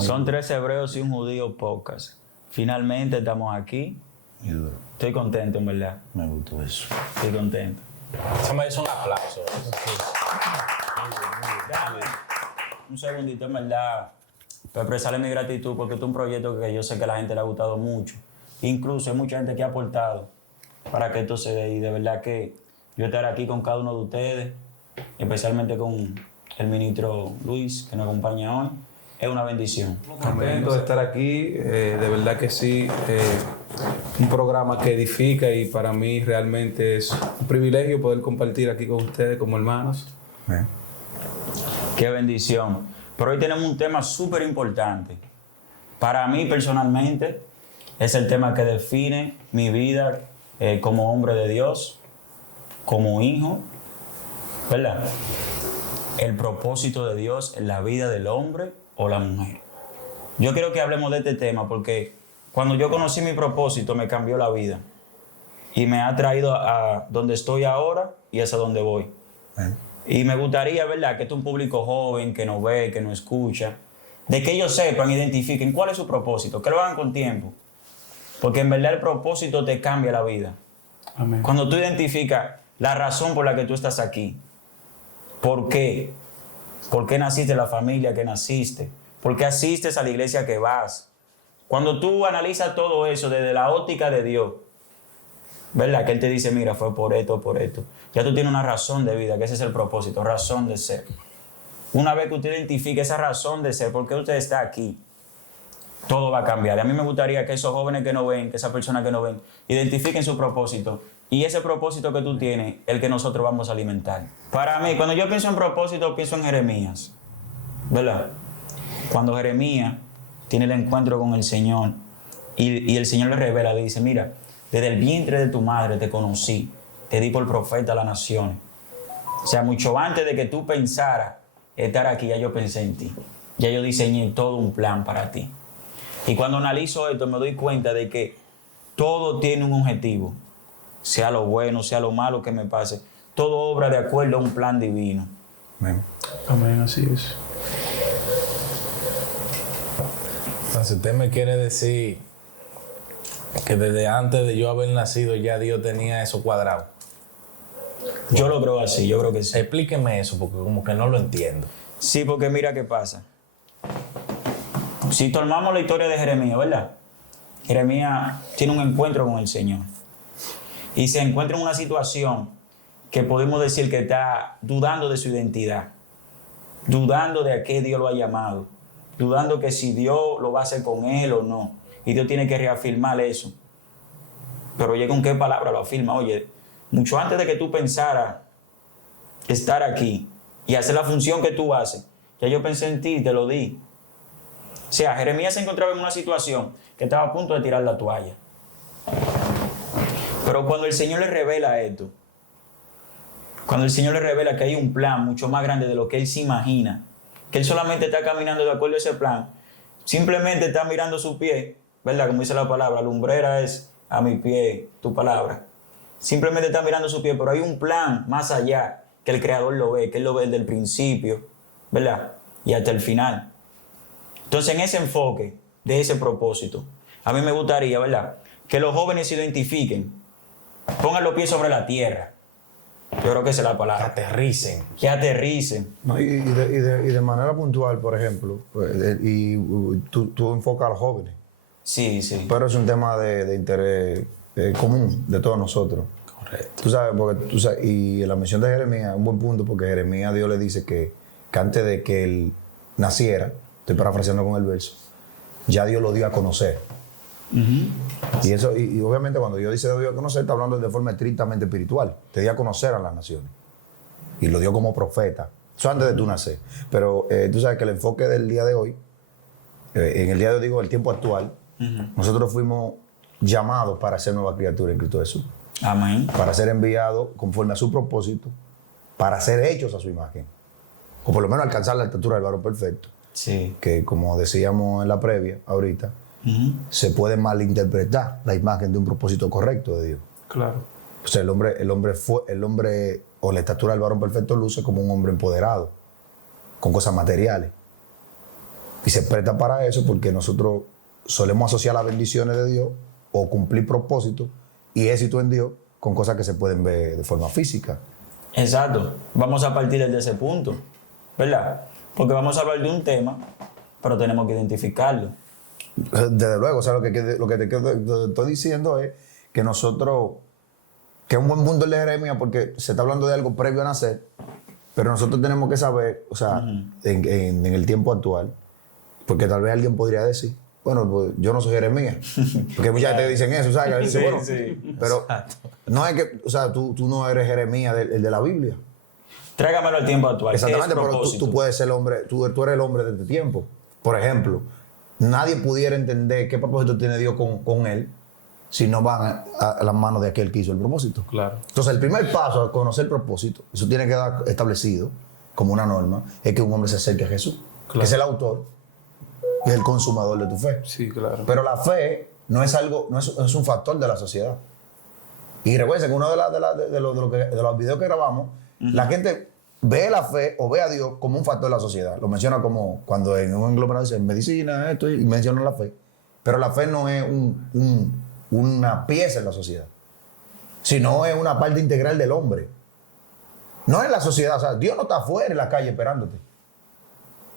Son 3 hebreos y un judío podcast. Finalmente estamos aquí. Estoy contento, en verdad. Me gustó eso. Estoy contento. Se me hizo un aplauso. Déjame un segundito, en verdad, para expresarle mi gratitud, porque este es un proyecto que yo sé que a la gente le ha gustado mucho. Incluso hay mucha gente que ha aportado para que esto se dé. Y de verdad que yo estar aquí con cada uno de ustedes, especialmente con el ministro Luis, que nos acompaña hoy, es una bendición. Contento de estar aquí, de verdad que sí, un programa que edifica y para mí realmente es un privilegio poder compartir aquí con ustedes como hermanos. Qué bendición. Pero hoy tenemos un tema súper importante. Para mí personalmente es el tema que define mi vida como hombre de Dios, como hijo, ¿verdad? El propósito de Dios en la vida del hombre o la mujer. Yo quiero que hablemos de este tema porque cuando yo conocí mi propósito me cambió la vida y me ha traído a donde estoy ahora y hacia donde voy. Y me gustaría, ¿verdad?, que este es un público joven que nos ve, que nos escucha, de que ellos sepan, identifiquen cuál es su propósito, que lo hagan con tiempo. Porque en verdad el propósito te cambia la vida. Amén. Cuando tú identificas la razón por la que tú estás aquí, ¿por qué? ¿Por qué naciste en la familia que naciste? ¿Por qué asistes a la iglesia que vas? Cuando tú analizas todo eso desde la óptica de Dios, ¿verdad? Que Él te dice, mira, fue por esto, por esto. Ya tú tienes una razón de vida, que ese es el propósito, razón de ser. Una vez que usted identifique esa razón de ser, por qué usted está aquí, todo va a cambiar. Y a mí me gustaría que esos jóvenes que no ven, que esas personas que no ven, identifiquen su propósito. Y ese propósito que tú tienes, el que nosotros vamos a alimentar. Para mí, cuando yo pienso en propósito, pienso en Jeremías, ¿verdad? Cuando Jeremías tiene el encuentro con el Señor y el Señor le revela, le dice, mira, desde el vientre de tu madre te conocí, te di por profeta a las naciones. O sea, mucho antes de que tú pensaras estar aquí, ya yo pensé en ti. Ya yo diseñé todo un plan para ti. Y cuando analizo esto, me doy cuenta de que todo tiene un objetivo. Sea lo bueno, sea lo malo que me pase. Todo obra de acuerdo a un plan divino. Amén. Amén, así es. Entonces usted me quiere decir que desde antes de yo haber nacido ya Dios tenía eso cuadrado. Yo lo creo así, yo creo que sí. Explíqueme eso porque como que no lo entiendo. Sí, porque mira qué pasa. Si tomamos la historia de Jeremías, ¿verdad? Jeremías tiene un encuentro con el Señor. Y se encuentra en una situación que podemos decir que está dudando de su identidad. Dudando de a qué Dios lo ha llamado. Dudando que si Dios lo va a hacer con él o no. Y Dios tiene que reafirmar eso. Pero oye, ¿con qué palabra lo afirma? Oye, mucho antes de que tú pensaras estar aquí y hacer la función que tú haces, ya yo pensé en ti y te lo di. O sea, Jeremías se encontraba en una situación que estaba a punto de tirar la toalla. Pero cuando el Señor le revela esto, cuando el Señor le revela que hay un plan mucho más grande de lo que él se imagina, que él solamente está caminando de acuerdo a ese plan, simplemente está mirando su pie, ¿verdad? Como dice la palabra, lumbrera es a mi pie tu palabra. Simplemente está mirando su pie, pero hay un plan más allá que el Creador lo ve, que él lo ve desde el principio, ¿verdad? Y hasta el final. Entonces, en ese enfoque de ese propósito, a mí me gustaría, ¿verdad?, que los jóvenes se identifiquen, pongan los pies sobre la tierra. Yo creo que esa es la Que palabra. aterricen. Que aterricen. No, y de manera puntual, por ejemplo, pues, tú enfocas a los jóvenes, Sí, sí. pero es un tema de interés común de todos nosotros. Correcto. Tú sabes, porque tú sabes, y en la mención de Jeremías es un buen punto, porque Jeremías, Dios le dice que antes de que él naciera, estoy parafraseando con el verso, ya Dios lo dio a conocer. Y eso, y obviamente cuando Dios dice dio a conocer, está hablando de forma estrictamente espiritual. Te dio a conocer a las naciones. Y lo dio como profeta. Eso antes de tú nacer. Pero tú sabes que el enfoque del día de hoy, en el día de hoy digo, el tiempo actual, nosotros fuimos llamados para ser nueva criatura en Cristo Jesús. Amén. Para ser enviados conforme a su propósito, para ser hechos a su imagen. O por lo menos alcanzar la estatura del varón perfecto. Sí. Que como decíamos en la previa, ahorita, se puede malinterpretar la imagen de un propósito correcto de Dios. Claro. O sea, el hombre o la estatura del varón perfecto luce como un hombre empoderado, con cosas materiales. Y se presta para eso porque nosotros solemos asociar las bendiciones de Dios o cumplir propósitos y éxito en Dios con cosas que se pueden ver de forma física. Exacto. Vamos a partir desde ese punto, ¿verdad? Porque vamos a hablar de un tema, pero tenemos que identificarlo. Desde luego, o sea, lo que te estoy diciendo es que nosotros, que es un buen punto el de Jeremías, porque se está hablando de algo previo a nacer, pero nosotros tenemos que saber, o sea, en el tiempo actual, porque tal vez alguien podría decir, bueno, pues yo no soy Jeremías, porque muchas veces dicen eso, ¿sabes? Sí, Bueno, sí. pero no es que, o sea, tú no eres Jeremías el de la Biblia. Tráigamelo al tiempo actual. Exactamente, ¿Qué es pero propósito? tú puedes ser el hombre, tú eres el hombre de este tiempo. Por ejemplo, nadie pudiera entender qué propósito tiene Dios con él si no van a las manos de aquel que hizo el propósito. Claro. Entonces, el primer paso a conocer el propósito, eso tiene que quedar establecido como una norma, es que un hombre se acerque a Jesús, Claro. que es el autor y el consumador de tu fe. Sí, claro. Pero la fe no es algo, no es un factor de la sociedad. Y recuerden que uno de los videos que grabamos, la gente ve la fe o ve a Dios como un factor de la sociedad. Lo menciona como cuando en un englomerado dicen medicina, esto, y mencionan la fe. Pero la fe no es una pieza en la sociedad, sino es una parte integral del hombre. No es la sociedad, o sea, Dios no está afuera en la calle esperándote.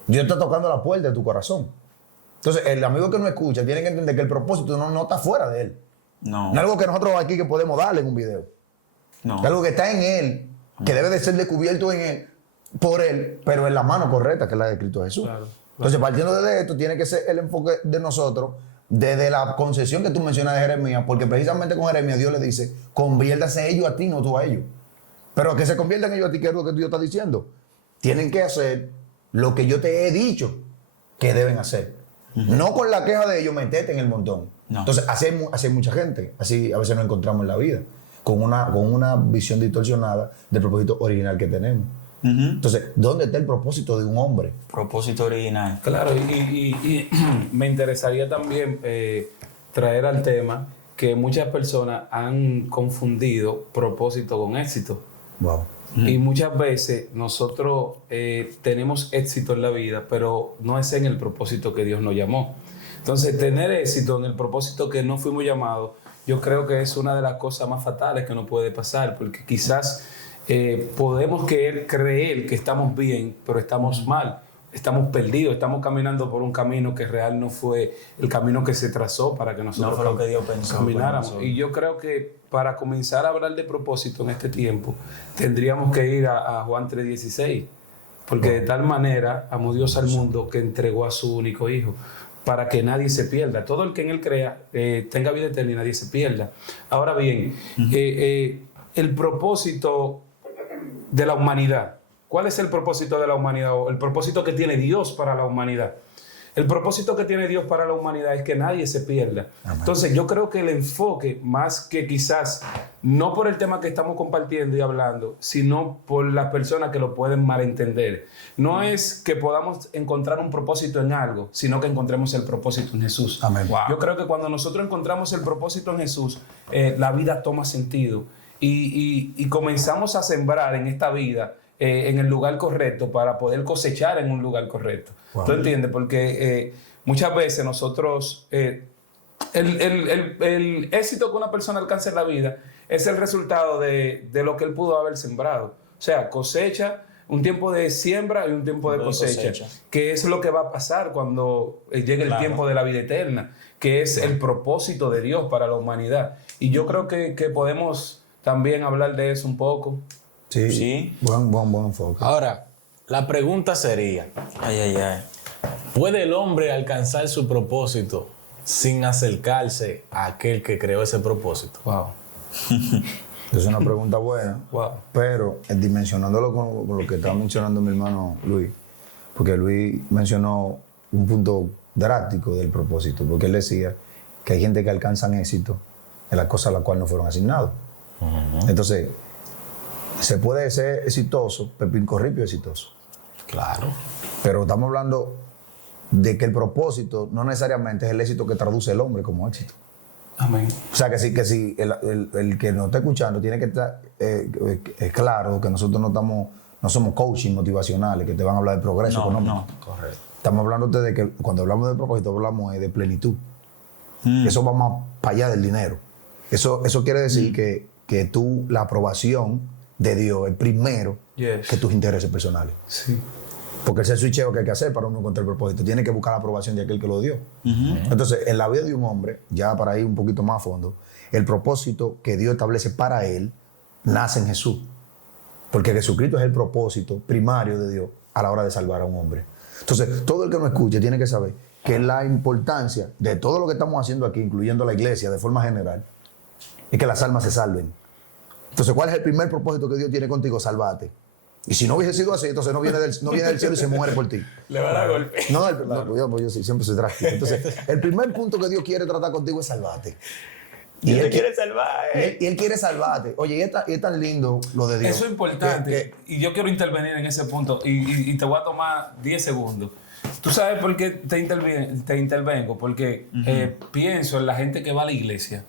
Dios está tocando la puerta de tu corazón. Entonces, el amigo que no escucha tiene que entender que el propósito no está fuera de él. No, No es algo que nosotros aquí que podemos darle en un video. no. Es algo que está en él, que debe de ser descubierto en él, por él, pero en la mano correcta, que es la de Cristo Jesús. Claro. Entonces, partiendo de esto, tiene que ser el enfoque de nosotros desde la concepción que tú mencionas de Jeremías, porque precisamente con Jeremías Dios le dice, conviértase ellos a ti, no tú a ellos. Pero que se conviertan ellos a ti, que es lo que Dios está diciendo. Tienen que hacer lo que yo te he dicho que deben hacer. No con la queja de ellos, metete en el montón. No. Entonces, así hay mucha gente. Así a veces nos encontramos en la vida, con una visión distorsionada del propósito original que tenemos. Entonces, ¿dónde está el propósito de un hombre? Propósito original. Claro, y me interesaría también traer al tema que muchas personas han confundido propósito con éxito. Wow. Y muchas veces nosotros tenemos éxito en la vida, pero no es en el propósito que Dios nos llamó. Entonces, tener éxito en el propósito que no fuimos llamados, yo creo que es una de las cosas más fatales que nos puede pasar, porque quizás podemos creer que estamos bien, pero estamos mal. Estamos perdidos, estamos caminando por un camino que real no fue el camino que se trazó para que nosotros No fue lo que Dios pensó. camináramos. Pensó. Y yo creo que para comenzar a hablar de propósito en este tiempo, tendríamos que ir a Juan 3:16, porque de tal manera amó Dios al mundo que entregó a su único Hijo, para que nadie se pierda. Todo el que en Él crea tenga vida eterna y nadie se pierda. Ahora bien, el propósito de la humanidad. ¿Cuál es el propósito de la humanidad? O el propósito que tiene Dios para la humanidad. El propósito que tiene Dios para la humanidad es que nadie se pierda. Amén. Entonces yo creo que el enfoque, más que quizás, no por el tema que estamos compartiendo y hablando, sino por las personas que lo pueden malentender, no es que podamos encontrar un propósito en algo, sino que encontremos el propósito en Jesús. Amén. Wow. Yo creo que cuando nosotros encontramos el propósito en Jesús, la vida toma sentido y comenzamos a sembrar en esta vida en el lugar correcto para poder cosechar en un lugar correcto. Wow. ¿Tú entiendes? Porque muchas veces nosotros, el éxito que una persona alcanza en la vida es el resultado de lo que él pudo haber sembrado. O sea, cosecha, un tiempo de siembra y un tiempo de cosecha, que es lo que va a pasar cuando llegue el tiempo de la vida eterna, que es el propósito de Dios para la humanidad. Y yo creo que podemos también hablar de eso un poco. Sí. Sí. Buen enfoque. Ahora, la pregunta sería, Ay, ay, ay. ¿puede el hombre alcanzar su propósito sin acercarse a aquel que creó ese propósito? Wow. Es una pregunta buena, Wow. pero dimensionándolo con lo que estaba mencionando mi hermano Luis, porque Luis mencionó un punto drástico del propósito, porque él decía que hay gente que alcanzan éxito en las cosas a las cuales no fueron asignados. Entonces, se puede ser exitoso, Pepín Corripio exitoso. Claro. Pero estamos hablando de que el propósito no necesariamente es el éxito que traduce el hombre como éxito. Amén. O sea, que si el que nos está escuchando tiene que estar es claro que nosotros no estamos no somos coaching motivacionales que te van a hablar de progreso No, económico. no. Correcto. Estamos hablando de que cuando hablamos de propósito hablamos de plenitud. Eso va más para allá del dinero. Eso quiere decir que tú, la aprobación de Dios es primero Yes. que tus intereses personales. Sí. Porque ese es el switcheo que hay que hacer para uno encontrar el propósito. Tiene que buscar la aprobación de aquel que lo dio. Entonces, en la vida de un hombre, ya para ir un poquito más a fondo, el propósito que Dios establece para él nace en Jesús. Porque Jesucristo es el propósito primario de Dios a la hora de salvar a un hombre. Entonces, todo el que nos escuche tiene que saber que la importancia de todo lo que estamos haciendo aquí, incluyendo la iglesia de forma general, es que las almas se salven. Entonces, ¿cuál es el primer propósito que Dios tiene contigo? Salvarte. Y si no hubiese sido así, entonces no viene del cielo y se muere por ti. Le va a dar golpe. Pues yo sí, siempre soy drástico. Entonces, el primer punto que Dios quiere tratar contigo es salvarte. Y Él te quiere salvar. Y él quiere salvarte. Oye, y es tan lindo lo de Dios. Eso es importante. Y yo quiero intervenir en ese punto. Y te voy a tomar 10 segundos. ¿Tú sabes por qué te intervengo? Porque pienso en la gente que va a la iglesia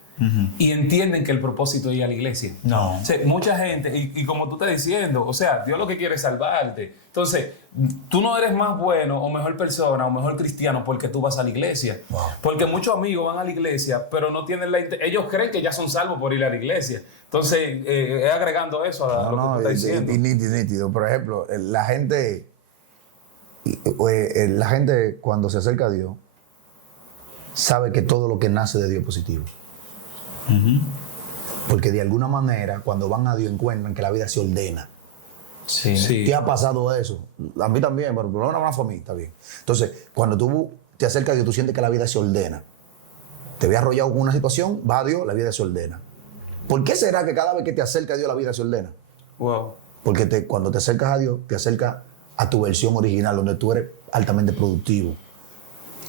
y entienden que el propósito es ir a la iglesia. No. O sea, mucha gente, y como tú estás diciendo, o sea, Dios lo que quiere es salvarte. Entonces, tú no eres más bueno o mejor persona o mejor cristiano porque tú vas a la iglesia. Wow. Porque muchos amigos van a la iglesia, pero no tienen ellos creen que ya son salvos por ir a la iglesia. Entonces, agregando eso a lo que tú estás diciendo. Y nítido. Por ejemplo, la gente cuando se acerca a Dios sabe que todo lo que nace de Dios es positivo. Porque de alguna manera cuando van a Dios encuentran que la vida se ordena. Sí. Sí. ¿Te ha pasado eso? A mí también, pero por lo menos una familia está bien. Entonces, cuando tú te acercas a Dios, tú sientes que la vida se ordena. Te ves arrollado con una situación, va a Dios, la vida se ordena. ¿Por qué será que cada vez que te acercas a Dios, la vida se ordena? Wow. Porque cuando te acercas a Dios, te acercas a tu versión original, donde tú eres altamente productivo.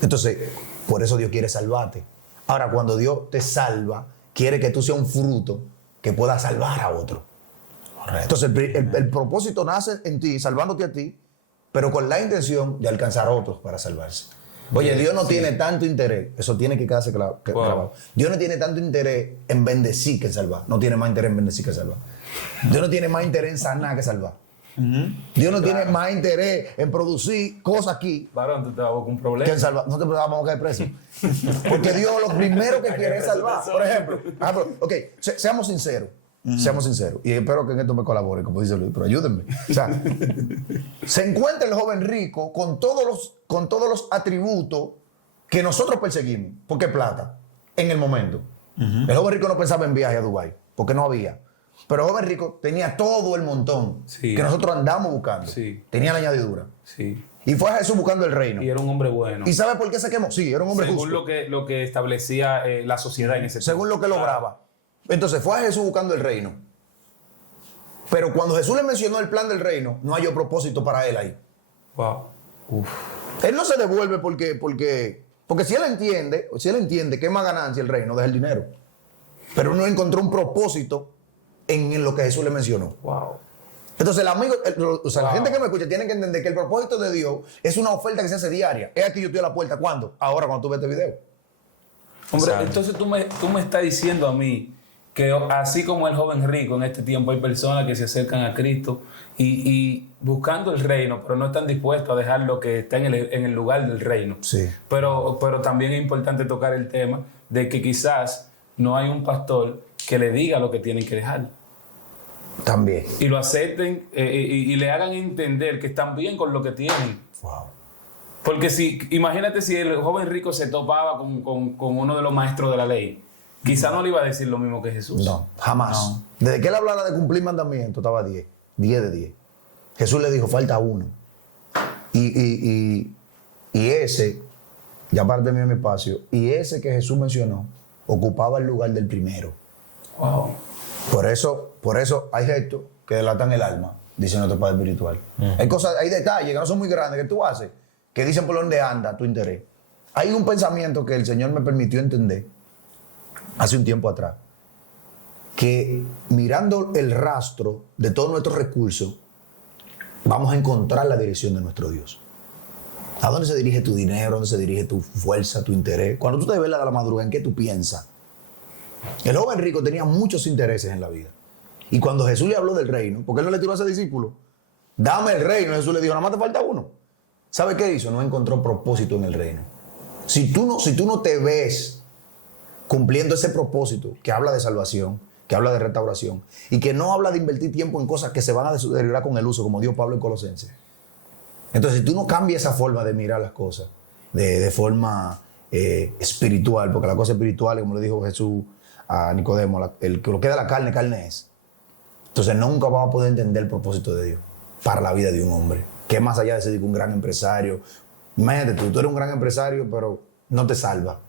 Entonces, por eso Dios quiere salvarte. Ahora, cuando Dios te salva, quiere que tú seas un fruto que pueda salvar a otro. Correcto. Entonces, el propósito nace en ti, salvándote a ti, pero con la intención de alcanzar a otros para salvarse. Oye, Dios no tiene tanto interés, eso tiene que quedarse grabado. Dios no tiene tanto interés en bendecir que en salvar. No tiene más interés en bendecir que en salvar. Dios no tiene más interés en sanar que salvar. Dios no tiene más interés en producir cosas aquí Varón, tú te vas a buscar un problema. que en salvar. No te vamos a caer preso. Porque Dios lo primero que quiere es salvar. Por ejemplo, ok, seamos sinceros. Seamos sinceros. Y espero que en esto me colaboren, como dice Luis, pero ayúdenme. O sea, se encuentra el joven rico con todos los atributos que nosotros perseguimos. ¿Por qué plata? En el momento. El joven rico no pensaba en viaje a Dubái, porque no había. Pero el joven rico tenía todo el montón Sí. que nosotros andamos buscando. Sí. Tenía la añadidura. Sí. Y fue a Jesús buscando el reino. Y era un hombre bueno. ¿Y sabe por qué se quemó? Sí, era un hombre Según justo. lo que establecía la sociedad en ese tiempo. Según lo que lograba. Entonces fue a Jesús buscando el reino. Pero cuando Jesús le mencionó el plan del reino, no halló propósito para él ahí. Wow. Uf. Él no se devuelve porque si él entiende que es más ganancia el reino, deja el dinero. Pero no encontró un propósito en lo que Jesús le mencionó. Wow. Entonces, la gente que me escucha tiene que entender que el propósito de Dios es una oferta que se hace diaria. Es aquí yo estoy a la puerta. ¿Cuándo? Ahora, cuando tú ves este video. Hombre, Exacto. entonces tú me estás diciendo a mí que así como el joven rico en este tiempo hay personas que se acercan a Cristo y buscando el reino, pero no están dispuestos a dejar lo que está en el lugar del reino. Sí. Pero también es importante tocar el tema de que quizás no hay un pastor que le diga lo que tienen que dejar. También. Y lo acepten y le hagan entender que están bien con lo que tienen. Wow. Porque imagínate si el joven rico se topaba con uno de los maestros de la ley. Quizá no le iba a decir lo mismo que Jesús. No, jamás. No. Desde que él hablara de cumplir mandamientos, estaba 10. 10 de 10. Jesús le dijo, falta uno. Y ese, ya parte de mi espacio, y ese que Jesús mencionó, ocupaba el lugar del primero. Wow. Por eso hay gestos que delatan el alma, dice nuestro Padre Espiritual. Hay detalles que no son muy grandes que tú haces, que dicen por dónde anda tu interés. Hay un pensamiento que el Señor me permitió entender hace un tiempo atrás, que mirando el rastro de todos nuestros recursos, vamos a encontrar la dirección de nuestro Dios. ¿A dónde se dirige tu dinero? ¿A dónde se dirige tu fuerza, tu interés? Cuando tú te desvelas de la madrugada, ¿en qué tú piensas? El joven rico tenía muchos intereses en la vida. Y cuando Jesús le habló del reino, porque él no le tiró a ese discípulo, Dame el reino. Jesús le dijo, nada más te falta uno. ¿Sabe qué hizo? No encontró propósito en el reino. Si tú no te ves cumpliendo ese propósito que habla de salvación, que habla de restauración y que no habla de invertir tiempo en cosas que se van a deteriorar con el uso, como dijo Pablo en Colosenses. Entonces, si tú no cambias esa forma de mirar las cosas de forma espiritual, porque la cosa espiritual, como le dijo Jesús a Nicodemo, el que lo queda la carne, carne es. Entonces, nunca vas a poder entender el propósito de Dios para la vida de un hombre, que es más allá de ser un gran empresario. Imagínate tú eres un gran empresario, pero no te salva.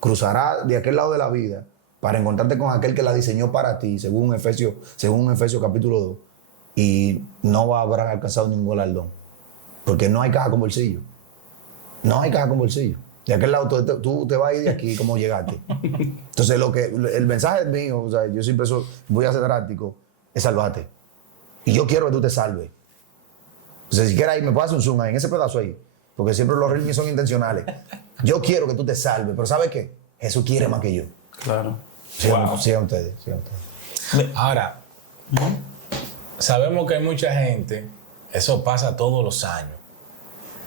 Cruzarás de aquel lado de la vida para encontrarte con aquel que la diseñó para ti, según Efesios capítulo 2, y no va a haber alcanzado ningún galardón. Porque no hay caja con bolsillo. No hay caja con bolsillo. De aquel lado tú te vas a ir de aquí como llegaste. Entonces el mensaje mío, o sea, yo siempre voy a ser drástico, es salvarte. Y yo quiero que tú te salves. O sea, si quieres ahí, me pasas un zoom ahí, en ese pedazo ahí. Porque siempre los ritmos son intencionales. Yo quiero que tú te salves, pero ¿sabes qué? Jesús quiere más que yo. Claro. Sigan ustedes. Ahora, sabemos que hay mucha gente, eso pasa todos los años.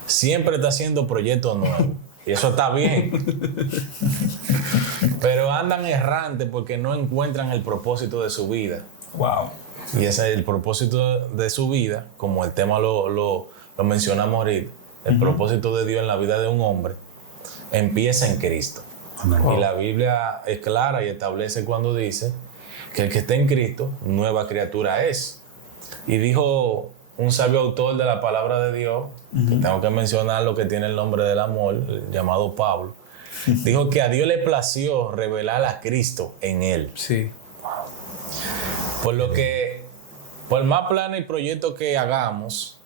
Siempre está haciendo proyectos nuevos. Y eso está bien. Pero andan errantes porque no encuentran el propósito de su vida. Wow. Y ese es el propósito de su vida, como el tema lo mencionamos ahorita. El propósito de Dios en la vida de un hombre empieza en Cristo. Amén. Y la Biblia es clara y establece cuando dice que el que está en Cristo, nueva criatura es. Y dijo un sabio autor de la palabra de Dios, que tengo que mencionar lo que tiene el nombre del amor, llamado Pablo, dijo que a Dios le plació revelar a Cristo en él. Sí. Por lo que, por más planes y proyectos que hagamos,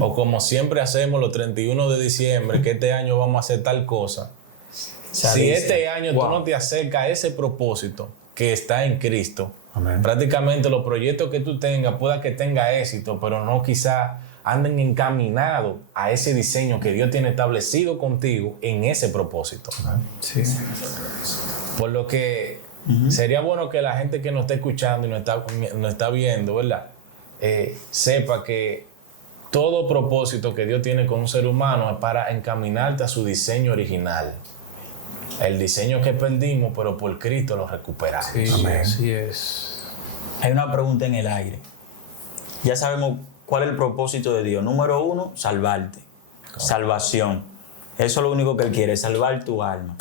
o como siempre hacemos los 31 de diciembre, que este año vamos a hacer tal cosa, si este año tú no te acercas a ese propósito que está en Cristo, Amén. prácticamente los proyectos que tú tengas, pueda que tenga éxito, pero no quizás anden encaminados a ese diseño que Dios tiene establecido contigo en ese propósito. Sí. Por lo que sería bueno que la gente que nos está escuchando y nos está viendo, ¿verdad? Sepa que todo propósito que Dios tiene con un ser humano es para encaminarte a su diseño original. El diseño que perdimos, pero por Cristo lo recuperamos. Sí, Amén. así es. Hay una pregunta en el aire. Ya sabemos cuál es el propósito de Dios. Número 1, salvarte. Salvación. Eso es lo único que Él quiere, salvar tu alma.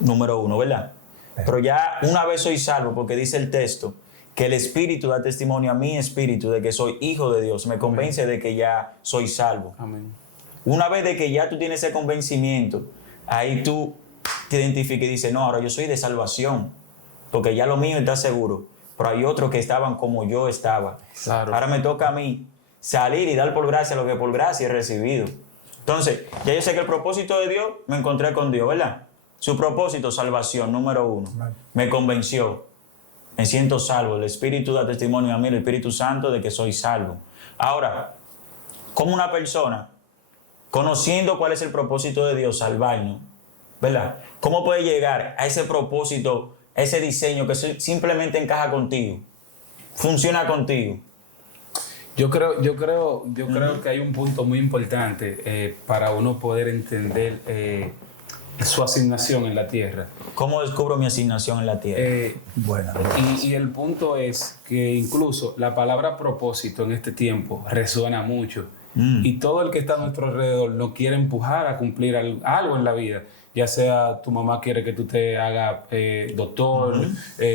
Número 1, ¿verdad? Pero ya una vez soy salvo, porque dice el texto que el Espíritu da testimonio a mi espíritu de que soy hijo de Dios. Me convence de que ya soy salvo. Amén. Una vez de que ya tú tienes ese convencimiento, ahí tú te identificas y dices, no, ahora yo soy de salvación, porque ya lo mío está seguro. Pero hay otros que estaban como yo estaba. Claro. Ahora me toca a mí salir y dar por gracia lo que por gracia he recibido. Entonces, ya yo sé que el propósito de Dios, me encontré con Dios, ¿verdad? Su propósito, salvación, número 1. Me convenció. Me siento salvo. El Espíritu da testimonio a mí, el Espíritu Santo, de que soy salvo. Ahora, como una persona, conociendo cuál es el propósito de Dios, salvarnos, ¿verdad? ¿Cómo puede llegar a ese propósito, a ese diseño que simplemente encaja contigo, funciona contigo? Yo creo que hay un punto muy importante para uno poder entender su asignación en la tierra. ¿Cómo descubro mi asignación en la tierra? Bueno. Y el punto es que incluso la palabra propósito en este tiempo resuena mucho. Y todo el que está a nuestro alrededor nos quiere empujar a cumplir algo en la vida. Ya sea tu mamá quiere que tú te hagas doctor,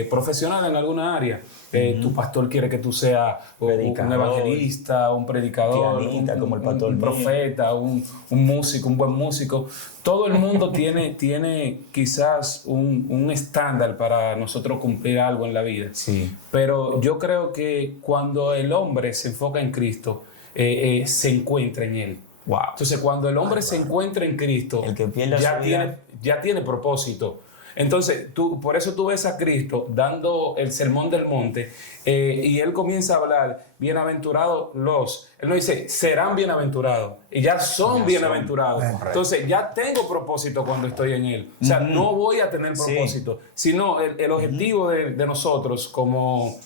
profesional en alguna área. Tu pastor quiere que tú seas un evangelista, un predicador, pianista, como el pastor un profeta, un músico, un buen músico. Todo el mundo tiene quizás un estándar para nosotros cumplir algo en la vida. Sí. Pero yo creo que cuando el hombre se enfoca en Cristo, se encuentra en Él. Wow. Entonces, cuando el hombre se encuentra en Cristo, El que pierde su vida. ya tiene propósito. Entonces, por eso tú ves a Cristo dando el sermón del monte y él comienza a hablar, bienaventurados los. Él no dice, serán bienaventurados, y ya son bienaventurados. Entonces, ya tengo propósito cuando estoy en él. O sea, no voy a tener propósito, sino el objetivo de nosotros como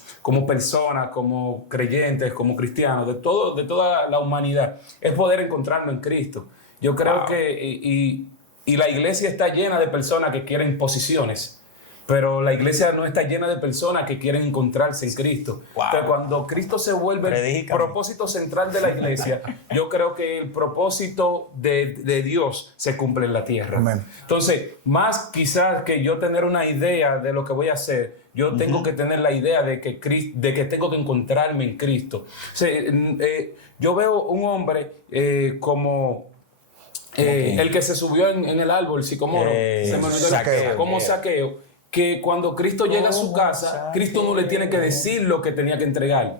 personas, como creyentes, como cristianos, de toda la humanidad, es poder encontrarnos en Cristo. Yo creo que, y la iglesia está llena de personas que quieren posiciones, pero la iglesia no está llena de personas que quieren encontrarse en Cristo. Entonces, cuando Cristo se vuelve el propósito central de la iglesia, yo creo que el propósito de Dios se cumple en la tierra. Amén. Entonces, más quizás que yo tener una idea de lo que voy a hacer, yo tengo que tener la idea de que tengo que encontrarme en Cristo. O sea, yo veo un hombre como el que se subió en el árbol sicomoro, se me olvidó como Zaqueo, que cuando Cristo llega a su casa, Cristo no le tiene que decir lo que tenía que entregar.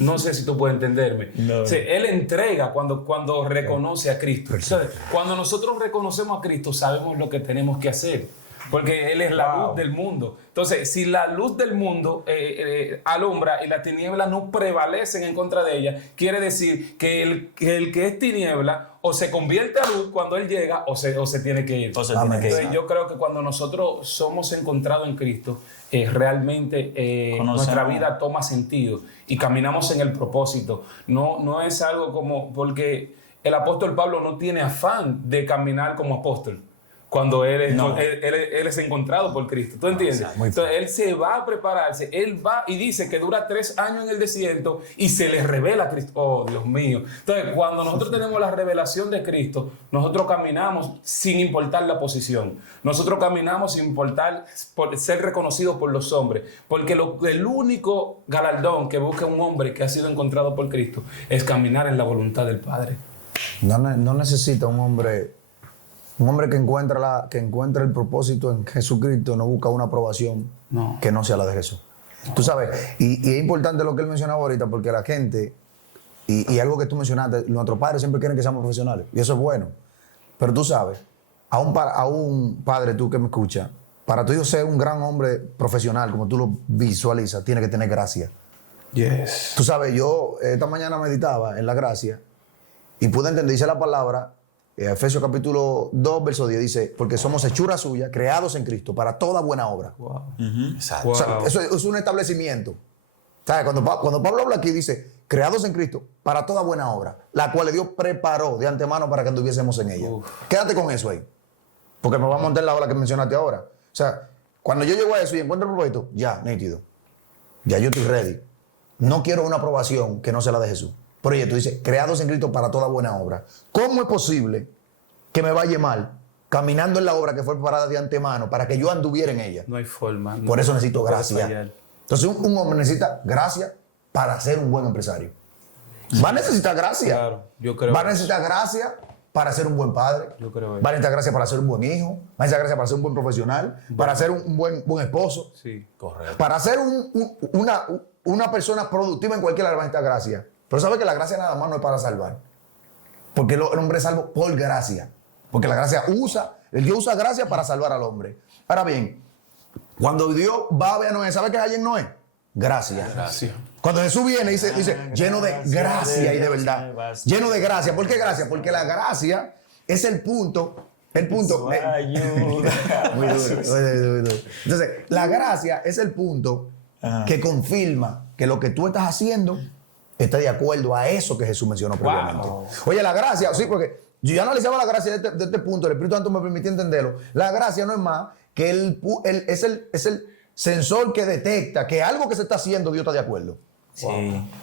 No sé si tú puedes entenderme. No. O sea, él entrega cuando reconoce a Cristo. O sea, cuando nosotros reconocemos a Cristo, sabemos lo que tenemos que hacer, porque Él es la luz del mundo. Entonces, si la luz del mundo alumbra y las tinieblas no prevalecen en contra de ella, quiere decir que el que es tiniebla o se convierte a luz cuando Él llega o se tiene que ir. Entonces, yo creo que cuando nosotros somos encontrados en Cristo, realmente nuestra vida toma sentido y caminamos en el propósito. No es algo como... Porque el apóstol Pablo no tiene afán de caminar como apóstol cuando él es encontrado por Cristo. ¿Tú entiendes? Entonces, él se va a prepararse, él va y dice que dura 3 años en el desierto y se le revela a Cristo. Oh, Dios mío. Entonces, cuando nosotros tenemos la revelación de Cristo, nosotros caminamos sin importar la posición. Nosotros caminamos sin importar por ser reconocidos por los hombres. Porque el único galardón que busca un hombre que ha sido encontrado por Cristo es caminar en la voluntad del Padre. No necesita un hombre que encuentra el propósito en Jesucristo, no busca una aprobación que no sea la de Jesús. Tú sabes, y es importante lo que él mencionaba ahorita, porque la gente, y algo que tú mencionaste, nuestros padres siempre quieren que seamos profesionales, y eso es bueno. Pero tú sabes, a un padre, tú que me escuchas, para tú ser un gran hombre profesional, como tú lo visualizas, tiene que tener gracia. Yes. Tú sabes, yo esta mañana meditaba en la gracia y pude entender, dice la palabra, Efesios capítulo 2, verso 10, dice, porque somos hechura suya, creados en Cristo, para toda buena obra. Wow. Exacto. Wow. O sea, eso es un establecimiento. ¿Sabes? Cuando Pablo habla aquí, dice, creados en Cristo, para toda buena obra, la cual Dios preparó de antemano para que anduviésemos en ella. Quédate con eso ahí, porque me va a montar la ola que mencionaste ahora. O sea, cuando yo llego a eso y encuentro el propósito, ya, nítido. Ya yo estoy ready. No quiero una aprobación que no sea la de Jesús. Pero oye, tú dices, creados en Cristo para toda buena obra. ¿Cómo es posible que me vaya mal caminando en la obra que fue preparada de antemano para que yo anduviera en ella? No hay forma. Por eso necesito gracia. Entonces un hombre necesita gracia para ser un buen empresario. Va a necesitar gracia. Claro, yo creo. Va a necesitar gracia para ser un buen padre. Yo creo. Va a necesitar gracia para ser un buen hijo. Va a necesitar gracia para ser un buen profesional. Para ser un buen esposo. Sí, Correcto. Para ser una persona productiva en cualquier área va a necesitar gracia. Pero sabe que la gracia nada más no es para salvar. Porque el hombre es salvo por gracia. Porque la gracia el Dios usa gracia para salvar al hombre. Ahora bien, cuando Dios va a ver a Noé, ¿sabe qué hay en Noé? Gracia. Cuando Jesús viene, dice lleno de gracia y de verdad. Lleno de gracia. ¿Por qué gracia? Porque la gracia es el punto. Muy duro. Entonces, la gracia es el punto que confirma que lo que tú estás haciendo está de acuerdo a eso que Jesús mencionó previamente. Oye, la gracia, sí, porque yo ya analizaba la gracia de este punto, el Espíritu Santo me permitió entenderlo. La gracia no es más que es el sensor que detecta que algo que se está haciendo, Dios está de acuerdo. Sí.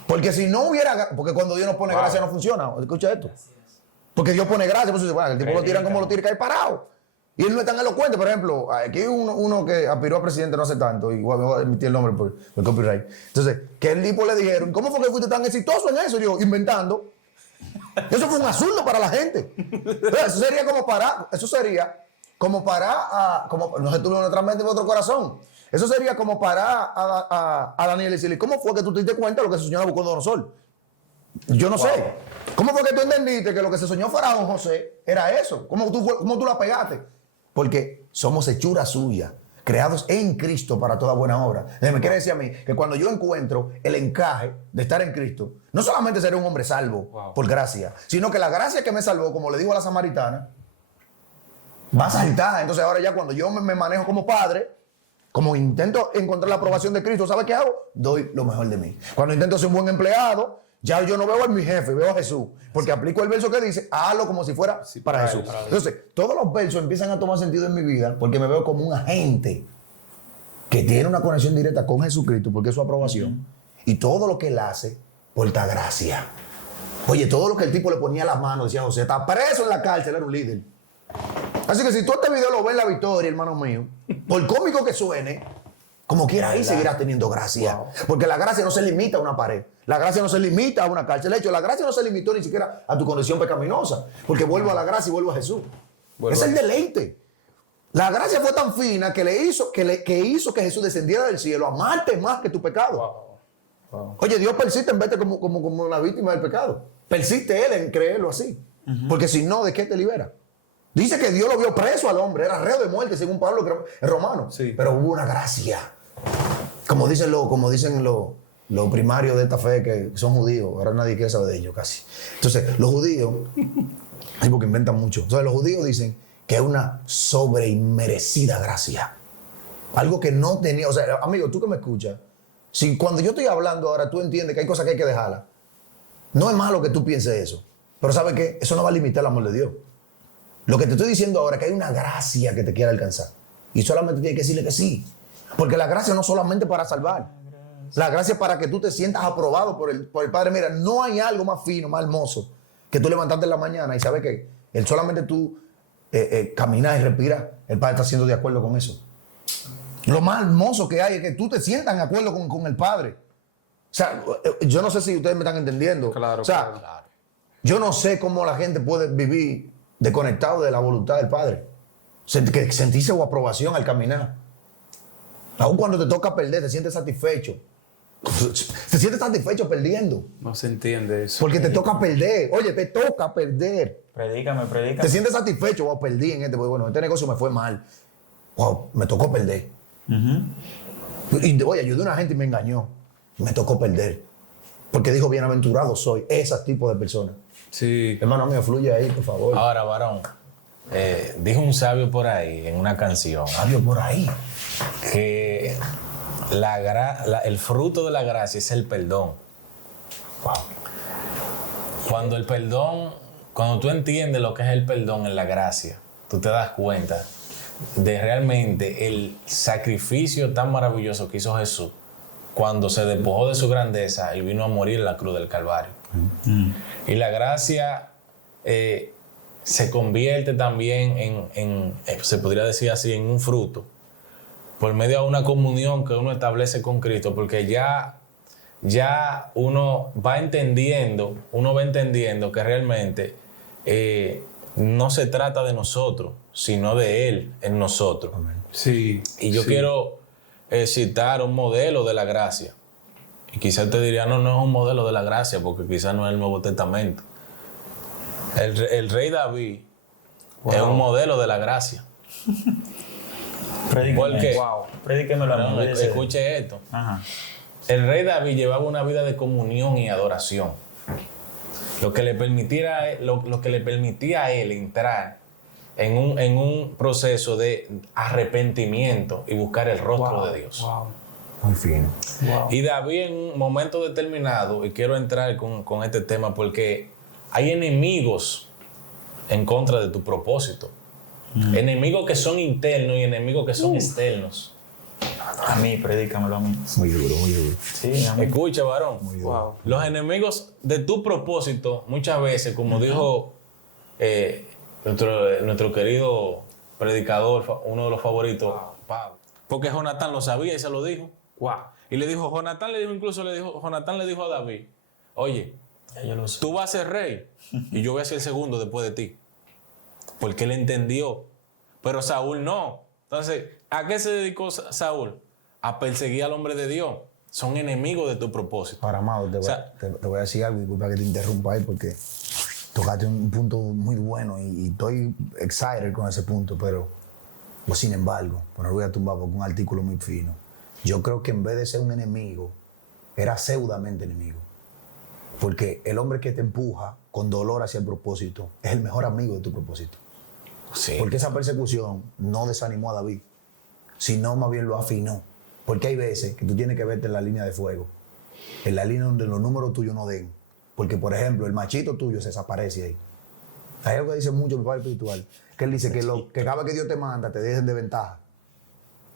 Porque si no hubiera, porque cuando Dios nos pone gracia no funciona. Escucha esto. Porque Dios pone gracia, pues bueno, el tipo lo tiran como lo tira, cae parado. Y él no es tan elocuente. Por ejemplo, aquí hay uno que aspiró a presidente no hace tanto, y voy a emitir el nombre por el copyright. Entonces, que el tipo le dijeron, ¿cómo fue que fuiste tan exitoso en eso? Yo, inventando. Eso fue un asunto para la gente. Entonces, eso sería como para, no sé, tuve otra mente en otro corazón. Eso sería como para a Daniel y decirle, ¿cómo fue que tú te diste cuenta de lo que se soñó Nabucodonosor? Yo no sé. ¿Cómo fue que tú entendiste que lo que se soñó Faraón José era eso? ¿Cómo tú la pegaste? porque somos hechura suya, creados en Cristo para toda buena obra. Me quiere decir a mí que cuando yo encuentro el encaje de estar en Cristo, no solamente seré un hombre salvo por gracia, sino que la gracia que me salvó, como le digo a la samaritana, va a saltar. Entonces ahora ya cuando yo me manejo como padre, como intento encontrar la aprobación de Cristo, ¿sabe qué hago? Doy lo mejor de mí. Cuando intento ser un buen empleado, ya yo no veo a mi jefe, veo a Jesús. Porque aplico el verso que dice, hazlo como si fuera para Jesús. Entonces, todos los versos empiezan a tomar sentido en mi vida porque me veo como un agente que tiene una conexión directa con Jesucristo porque es su aprobación. Y todo lo que él hace, por esta gracia. Oye, todo lo que el tipo le ponía a las manos, decía José, está preso en la cárcel, era un líder. Así que si tú este video lo ves en la victoria, hermano mío, por cómico que suene, como quiera ahí seguirás teniendo gracia. Porque la gracia no se limita a una pared. La gracia no se limita a una cárcel. De hecho, la gracia no se limitó ni siquiera a tu condición pecaminosa. Porque vuelvo a la gracia y vuelvo a Jesús. Es el deleite. La gracia fue tan fina que hizo que Jesús descendiera del cielo a amarte más que tu pecado. Oye, Dios persiste en verte como una víctima del pecado. Persiste Él en creerlo así. Porque si no, ¿de qué te libera? Dice que Dios lo vio preso al hombre, era reo de muerte, según Pablo, el romano. Sí. Pero hubo una gracia. Como dicen los primarios de esta fe que son judíos, ahora nadie quiere saber de ellos casi. Entonces, los judíos, es porque inventan mucho. Entonces, los judíos dicen que es una sobre inmerecida gracia. Algo que no tenía. O sea, amigo, tú que me escuchas, si cuando yo estoy hablando ahora tú entiendes que hay cosas que hay que dejarlas, no es malo que tú pienses eso. Pero ¿sabes qué? Eso no va a limitar el amor de Dios. Lo que te estoy diciendo ahora es que hay una gracia que te quiere alcanzar. Y solamente tienes que decirle que sí. Porque la gracia no es solamente para salvar. La gracia es para que tú te sientas aprobado por el Padre. Mira, no hay algo más fino, más hermoso que tú levantarte en la mañana y sabes que solamente tú caminas y respiras, el Padre está siendo de acuerdo con eso. Lo más hermoso que hay es que tú te sientas en acuerdo con el Padre. O sea, yo no sé si ustedes me están entendiendo. Claro, o sea, yo no sé cómo la gente puede vivir desconectado de la voluntad del Padre. Sentirse o aprobación al caminar. Aún cuando te toca perder, te sientes satisfecho. Te sientes satisfecho perdiendo. No se entiende eso. Porque te toca perder. Oye, te toca perder. Predícame. Te sientes satisfecho. Wow, perdí en bueno, este negocio me fue mal. Wow, me tocó perder. Y oye, ayudé a una gente y me engañó. Me tocó perder. Porque dijo, bienaventurado soy. Ese tipo de personas. Sí. Hermano mío, fluye ahí, por favor. Ahora, varón, dijo un sabio por ahí en una canción. Sabio por ahí. Que el fruto de la gracia es el perdón. Wow. Cuando tú entiendes lo que es el perdón en la gracia, tú te das cuenta de realmente el sacrificio tan maravilloso que hizo Jesús cuando se despojó de su grandeza y vino a morir en la cruz del Calvario. Y la gracia se convierte también se podría decir así, en un fruto por medio de una comunión que uno establece con Cristo, porque ya uno va entendiendo que realmente no se trata de nosotros, sino de Él en nosotros. Amén. Sí. Y yo quiero citar un modelo de la gracia. Y quizás te diría, no es un modelo de la gracia, porque quizás no es el Nuevo Testamento. El rey David es un modelo de la gracia. Predíquemelo. Escuche esto. Ajá. El rey David llevaba una vida de comunión y adoración. Lo que le permitía a él entrar en un proceso de arrepentimiento y buscar el rostro de Dios. Muy fino. Y David en un momento determinado, y quiero entrar con este tema porque hay enemigos en contra de tu propósito. Enemigos que son internos y enemigos que son externos. A mí, predícamelo a mí. Muy duro. Sí, a mí. Escucha, varón. Wow. Los enemigos de tu propósito, muchas veces, como dijo nuestro querido predicador, uno de los favoritos, Pablo. Porque Jonatán lo sabía y se lo dijo. Wow. Y Jonatán le dijo a David, oye, tú vas a ser rey y yo voy a ser el segundo después de ti. Porque él entendió. Pero Saúl no. Entonces, ¿a qué se dedicó Saúl? A perseguir al hombre de Dios. Son enemigos de tu propósito. Ahora, Amado, te voy a decir algo, disculpa que te interrumpa ahí, porque tocaste un punto muy bueno y estoy excited con ese punto, pero Pues sin embargo, pues no lo voy a tumbar porque es un artículo muy fino. Yo creo que en vez de ser un enemigo, era pseudamente enemigo. Porque el hombre que te empuja con dolor hacia el propósito es el mejor amigo de tu propósito. Sí. Porque esa persecución no desanimó a David, sino más bien lo afinó. Porque hay veces que tú tienes que verte en la línea de fuego, en la línea donde los números tuyos no den. Porque, por ejemplo, el machito tuyo se desaparece ahí. Hay algo que dice mucho mi padre espiritual, que él dice que cada vez que Dios te manda, te dejen de ventaja.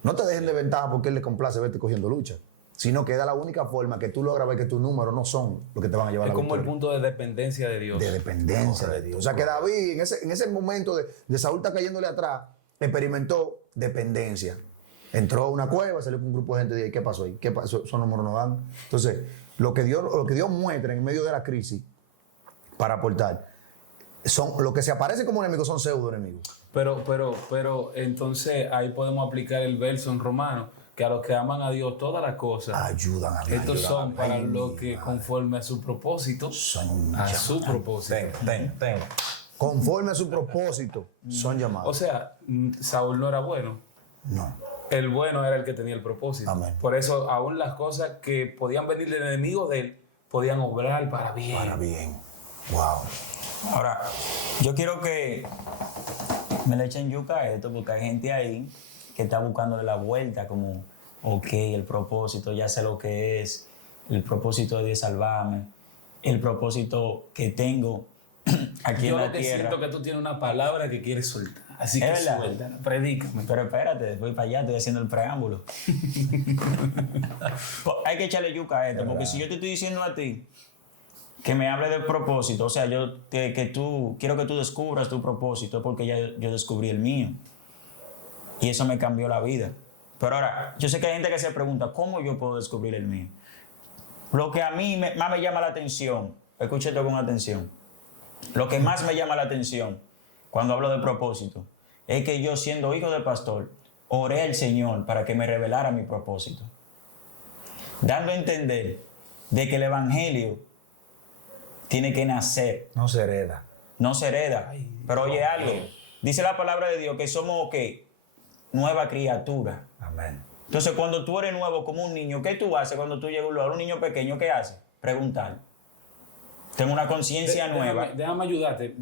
No te dejen de ventaja porque él le complace verte cogiendo lucha, sino que da la única forma que tú logras ver que tus números no son los que te van a llevar a Es la como el victoria. punto de dependencia de Dios. De dependencia de Dios. O sea que David, en ese momento de Saúl está cayéndole atrás, experimentó dependencia. Entró a una cueva, salió con un grupo de gente y dijo, ¿qué pasó ahí? ¿Qué pasó? Esos números no dan. Entonces, lo que Dios muestra en medio de la crisis para aportar, lo que se aparecen como enemigos son pseudo enemigos. Pero entonces ahí podemos aplicar el verso en Romano, que a los que aman a Dios todas las cosas, Ayudan a Dios. estos son para los que conforme a su propósito, Son a llamados. su propósito. Tengo. Conforme a su propósito, son llamados. O sea, Saúl no era bueno. No. El bueno era el que tenía el propósito. Amén. Por eso aún las cosas que podían venir del enemigo de él podían obrar para bien. Para bien. Wow. Ahora, yo quiero que me le echen yuca a esto, porque hay gente ahí que está buscándole la vuelta, como, ok, el propósito, ya sé lo que es, el propósito de salvarme, el propósito que tengo aquí Yo en lo la que tierra. siento que tú tienes una palabra que quieres soltar. Así Es que verdad. suéltala, predícame. Pero espérate, voy para allá, estoy haciendo el preámbulo. Pues hay que echarle yuca a esto, porque si yo te estoy diciendo a ti que me hable del propósito, o sea, quiero que tú descubras tu propósito, es porque ya yo descubrí el mío. Y eso me cambió la vida. Pero ahora, yo sé que hay gente que se pregunta, ¿cómo yo puedo descubrir el mío? Lo que a mí más me llama la atención, escuche esto con atención, lo que más me llama la atención cuando hablo de propósito, es que yo, siendo hijo del pastor, oré al Señor para que me revelara mi propósito. Dando a entender de que el evangelio tiene que nacer, No se hereda. no se hereda. Pero oye algo, dice la palabra de Dios que somos, ¿qué? Nueva criatura. Amén. Entonces, cuando tú eres nuevo como un niño, ¿qué tú haces cuando tú llegas a un lugar? Un niño pequeño, ¿qué hace? Preguntar. Tengo una conciencia nueva. Déjame ayudarte,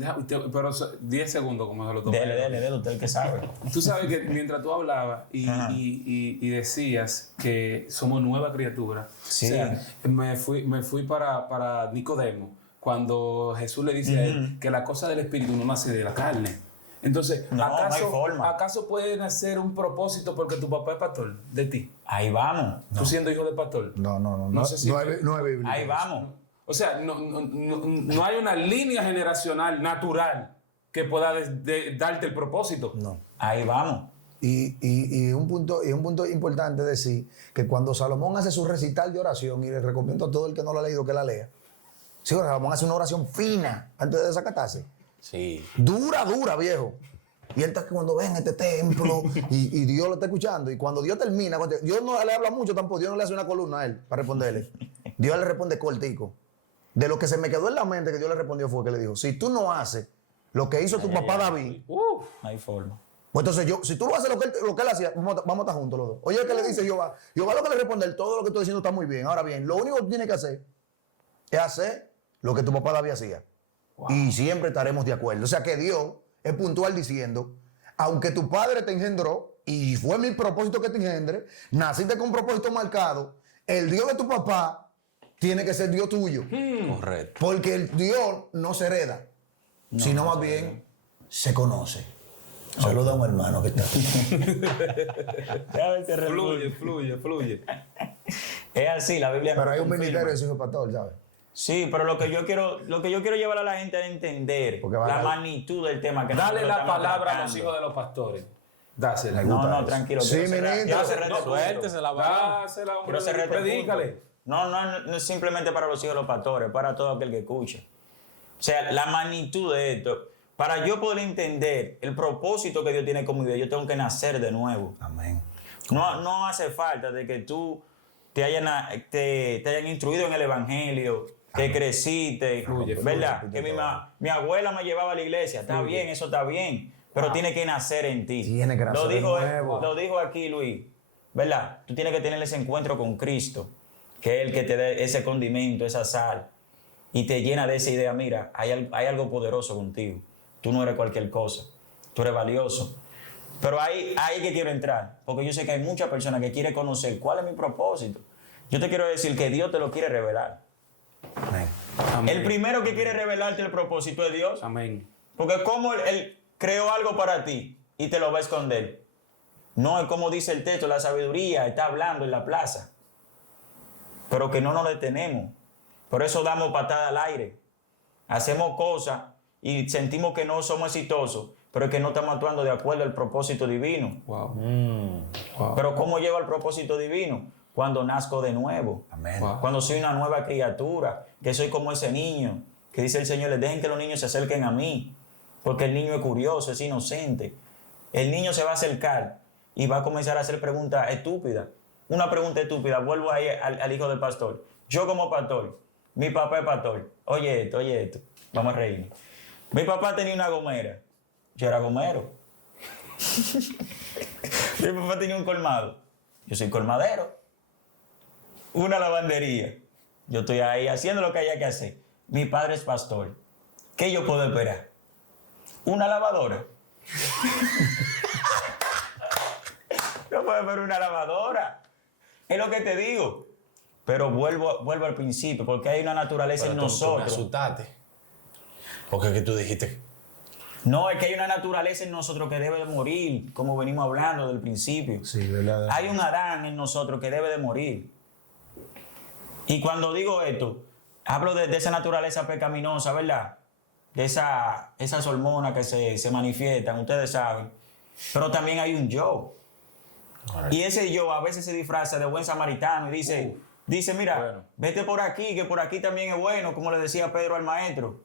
pero 10 segundos como se lo tomé. Dele, usted el que sabe. Tú sabes que mientras tú hablabas y decías que somos nueva criatura, Sí. o sea, me fui para Nicodemo, cuando Jesús le dice a él que la cosa del espíritu no nace de la carne. Entonces, No, no hay forma. ¿acaso puede nacer un propósito porque tu papá es pastor de ti? Ahí vamos. Tú siendo hijo de pastor. No sé si- no es bíblico. Ahí vamos. O sea, no hay una línea generacional natural que pueda darte el propósito. No. Ahí vamos. Y un punto importante es decir que cuando Salomón hace su recital de oración, y le recomiendo a todo el que no lo ha leído que la lea, sí, Salomón hace una oración fina antes de desacatarse. Sí. Dura, viejo. Y él está cuando ven este templo y Dios lo está escuchando. Y cuando Dios termina, Dios no le habla mucho tampoco, Dios no le hace una columna a él para responderle. Dios le responde cortico. De lo que se me quedó en la mente que Dios le respondió fue que le dijo, si tú no haces lo que hizo tu papá David, No hay forma. pues entonces si tú no haces lo que él hacía, vamos a estar juntos los dos. Oye, ¿qué le dice Jehová? Jehová lo que le responde, todo lo que estoy diciendo está muy bien. Ahora bien, lo único que tú tienes que hacer es hacer lo que tu papá David hacía. Y siempre estaremos de acuerdo. O sea que Dios es puntual diciendo, aunque tu padre te engendró, y fue mi propósito que te engendre, naciste con un propósito marcado, el Dios de tu papá tiene que ser Dios tuyo. Correcto. Porque el Dios no se hereda, sino más bien se conoce. Saluda a un hermano que está aquí. Fluye. Es así, la Biblia Pero nos hay un confirma. ministerio de hijo pastor, ¿sabes? Sí, pero lo que yo quiero llevar a la gente a entender Porque van la a- magnitud del tema que Dale nosotros la estamos palabra a los tratando. hijos de los pastores. Dásela. No, tranquilo. Sí, quiero cerrar- ministro. quiero cerrar este punto. Suéltesela, varón. Dásela, hombre. Quiero cerrar este Predícale. punto. No es simplemente para los hijos de los pastores, para todo aquel que escuche. O sea, la magnitud de esto. Para yo poder entender el propósito que Dios tiene con mi vida, yo tengo que nacer de nuevo. Amén. No hace falta de que tú te hayan instruido en el evangelio, que creciste, Fluye, ¿verdad? fluye, Que fluye. mi abuela me llevaba a la iglesia, está bien, eso está bien. pero tiene que nacer en ti. Tiene que nacer de nuevo. Lo dijo aquí Luis, ¿verdad? Tú tienes que tener ese encuentro con Cristo, que es el que te dé ese condimento, esa sal, y te llena de esa idea, mira, hay algo poderoso contigo. Tú no eres cualquier cosa, tú eres valioso. Pero ahí que quiero entrar, porque yo sé que hay muchas personas que quieren conocer cuál es mi propósito. Yo te quiero decir que Dios te lo quiere revelar. Amén. Amén. El primero que quiere revelarte el propósito es Dios. Amén. Porque como él creó algo para ti y te lo va a esconder. No es como dice el texto, la sabiduría está hablando en la plaza. Pero que no nos detenemos. Por eso damos patada al aire. Hacemos cosas y sentimos que no somos exitosos, pero es que no estamos actuando de acuerdo al propósito divino. Wow. Mm. Pero ¿cómo lleva el propósito divino? Cuando nazco de nuevo. Amén. Wow. Cuando soy una nueva criatura, que soy como ese niño, que dice el Señor, les dejen que los niños se acerquen a mí, porque el niño es curioso, es inocente. El niño se va a acercar y va a comenzar a hacer preguntas estúpidas. Una pregunta estúpida, vuelvo ahí al hijo del pastor. Yo como pastor, mi papá es pastor. Oye esto, vamos a reírnos. Mi papá tenía una gomera, yo era gomero. Mi papá tenía un colmado, yo soy colmadero. Una lavandería, yo estoy ahí haciendo lo que haya que hacer. Mi padre es pastor. ¿Qué yo puedo esperar? ¿Una lavadora? No puedo esperar una lavadora. Es lo que te digo. Pero vuelvo al principio, porque hay una naturaleza en Tú me nosotros. asustaste. Porque que tú dijiste. No, es que hay una naturaleza en nosotros que debe de morir, como venimos hablando del principio. Sí, ¿verdad? Hay un Adán en nosotros que debe de morir. Y cuando digo esto, hablo de esa naturaleza pecaminosa, ¿verdad? De esas hormonas que se manifiestan, ustedes saben. Pero también hay un yo. Y ese yo a veces se disfraza de buen samaritano y dice, mira, Bueno. vete por aquí, que por aquí también es bueno, como le decía Pedro al maestro.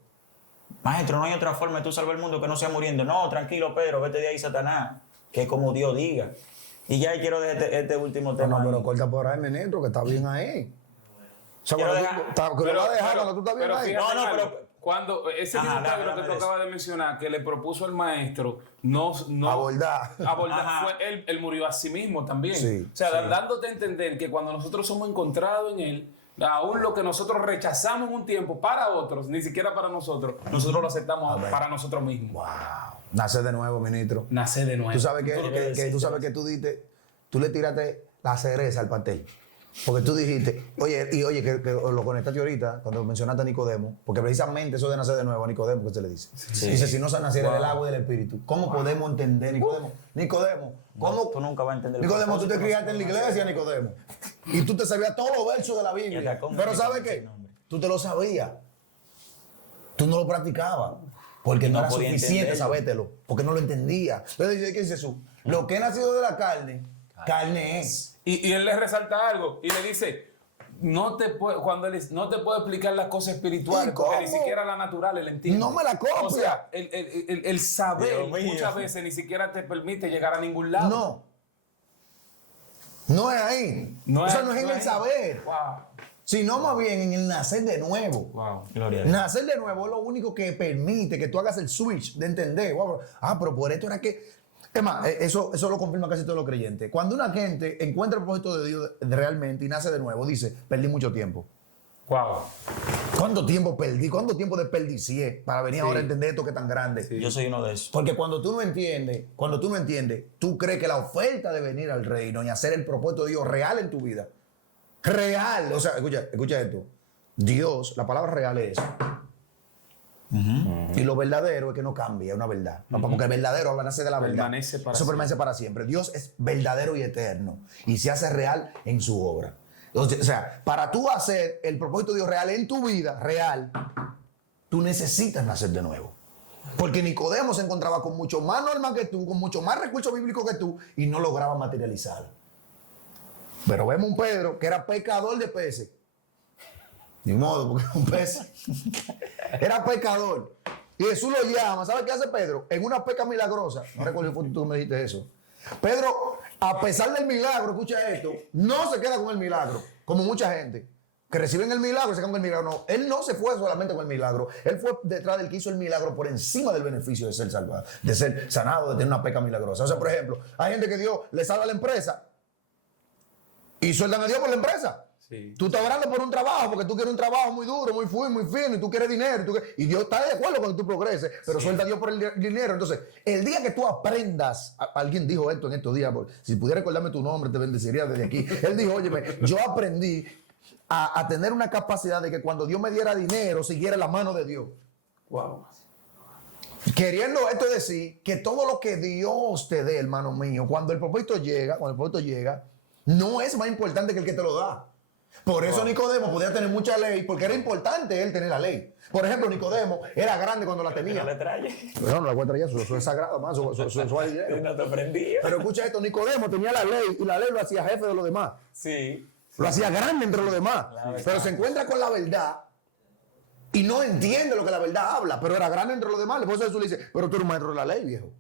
Maestro, no hay otra forma de tú salvar el mundo que no sea muriendo. No, tranquilo, Pedro, vete de ahí, Satanás. Que es como Dios diga. Y ya quiero dejar este último tema. No, pero ahí. corta por ahí, ministro, que está bien ahí. O sea, Quiero cuando dejar- que lo va a dejar cuando tú estás bien ahí. fíjate No, en algo. pero- Cuando ese Ajá, mismo Pedro dame que tú eso. acabas de mencionar, que le propuso al maestro no Abordar. Ajá. él murió a sí mismo también. Sí, o sea, dándote a entender que cuando nosotros somos encontrados en él, aún lo que nosotros rechazamos un tiempo para otros, ni siquiera para nosotros lo aceptamos Amén. para nosotros mismos. Wow. Nace de nuevo, ministro. Nace de nuevo. Tú sabes Tú lo que decís, tú sabes que tú diste, tú le tiraste la cereza al pastel. Porque tú dijiste, oye, que lo conectaste ahorita cuando mencionaste a Nicodemo, porque precisamente eso de nacer de nuevo a Nicodemo, ¿qué se le dice? Sí. Dice, si no se naciera del agua y del espíritu, ¿cómo podemos entender Nicodemo? Nicodemo, ¿cómo? Tú nunca vas a entender el Nicodemo, tú te propósito, criaste en la iglesia, Nicodemo. Y tú te sabías todos los versos de la Y Biblia. hasta cómo Pero te ¿sabes conoce qué? el nombre. Tú te lo sabías. Tú no lo practicabas. Porque no No era podía suficiente entenderlo. sabértelo. Porque no lo entendía. Entonces dice, ¿qué dice Jesús? Lo que es nacido de la carne es. Y él le resalta algo y le dice, cuando él dice, no te puedo explicar las cosas espirituales, ¿Y porque cómo? ni siquiera la natural él entiende. No me la copia. O sea, el saber Dios mío. muchas veces ni siquiera te permite llegar a ningún lado. No. No es ahí. No o sea, es- no es en no el es- saber, Wow. sino más bien en el nacer de nuevo. Wow. Gloria a Dios. Nacer de nuevo es lo único que permite que tú hagas el switch de entender. Wow, pero por esto era que. Es más, eso lo confirma casi todos los creyentes. Cuando una gente encuentra el propósito de Dios realmente y nace de nuevo, dice: perdí mucho tiempo. Wow. ¿Cuánto tiempo perdí? ¿Cuánto tiempo desperdicié para venir Sí. ahora a entender esto que es tan grande? Sí. Yo soy uno de esos. Porque cuando tú no entiendes, tú crees que la oferta de venir al reino y hacer el propósito de Dios real en tu vida, real, o sea, escucha esto, Dios, la palabra real es eso. Y lo verdadero es que no cambia, es una verdad. Porque el verdadero nace de la verdad. Permanece para Eso permanece para siempre. Dios es verdadero y eterno y se hace real en su obra. Entonces, o sea, para tú hacer el propósito de Dios real en tu vida, real, tú necesitas nacer de nuevo. Porque Nicodemo se encontraba con mucho más normas que tú, con mucho más recursos bíblicos que tú y no lograba materializar. Pero vemos un Pedro que era pescador de peces. Ni modo, porque era un pez. Era pescador. Y Jesús lo llama. ¿Sabes qué hace Pedro? En una pesca milagrosa. No recuerdo si fue tú que me dijiste eso. Pedro, a pesar del milagro, escucha esto, no se queda con el milagro, como mucha gente. que reciben el milagro y se quedan con el milagro. No, él no se fue solamente con el milagro. Él fue detrás del que hizo el milagro por encima del beneficio de ser salvado, de ser sanado, de tener una peca milagrosa. O sea, por ejemplo, hay gente que Dios le salva a la empresa y sueldan a Dios por la empresa. Sí. Tú estás orando por un trabajo porque tú quieres un trabajo muy duro, muy fuerte, muy fino y tú quieres dinero. Y Dios está de acuerdo con que tú progreses, pero suelta a Dios por el dinero. Entonces, el día que tú aprendas, alguien dijo esto en estos días, si pudiera recordarme tu nombre, te bendeciría desde aquí. Él dijo, óyeme, yo aprendí a tener una capacidad de que cuando Dios me diera dinero, siguiera la mano de Dios. Wow. Queriendo esto decir que todo lo que Dios te dé, hermano mío, cuando el propósito llega, no es más importante que el que te lo da. Por eso Nicodemo podía tener mucha ley, porque era importante él tener la ley. Por ejemplo, Nicodemo era grande cuando la tenía. No le trae. Pero no la voy a traer, eso es sagrado, más, eso es dinero. No te prendía. Pero escucha esto, Nicodemo tenía la ley y la ley lo hacía jefe de los demás. Sí. Lo hacía grande entre los demás. Claro, pero se encuentra con la verdad y no entiende lo que la verdad habla, pero era grande entre los demás. Por eso Jesús le dice, pero tú eres un maestro de la ley, viejo.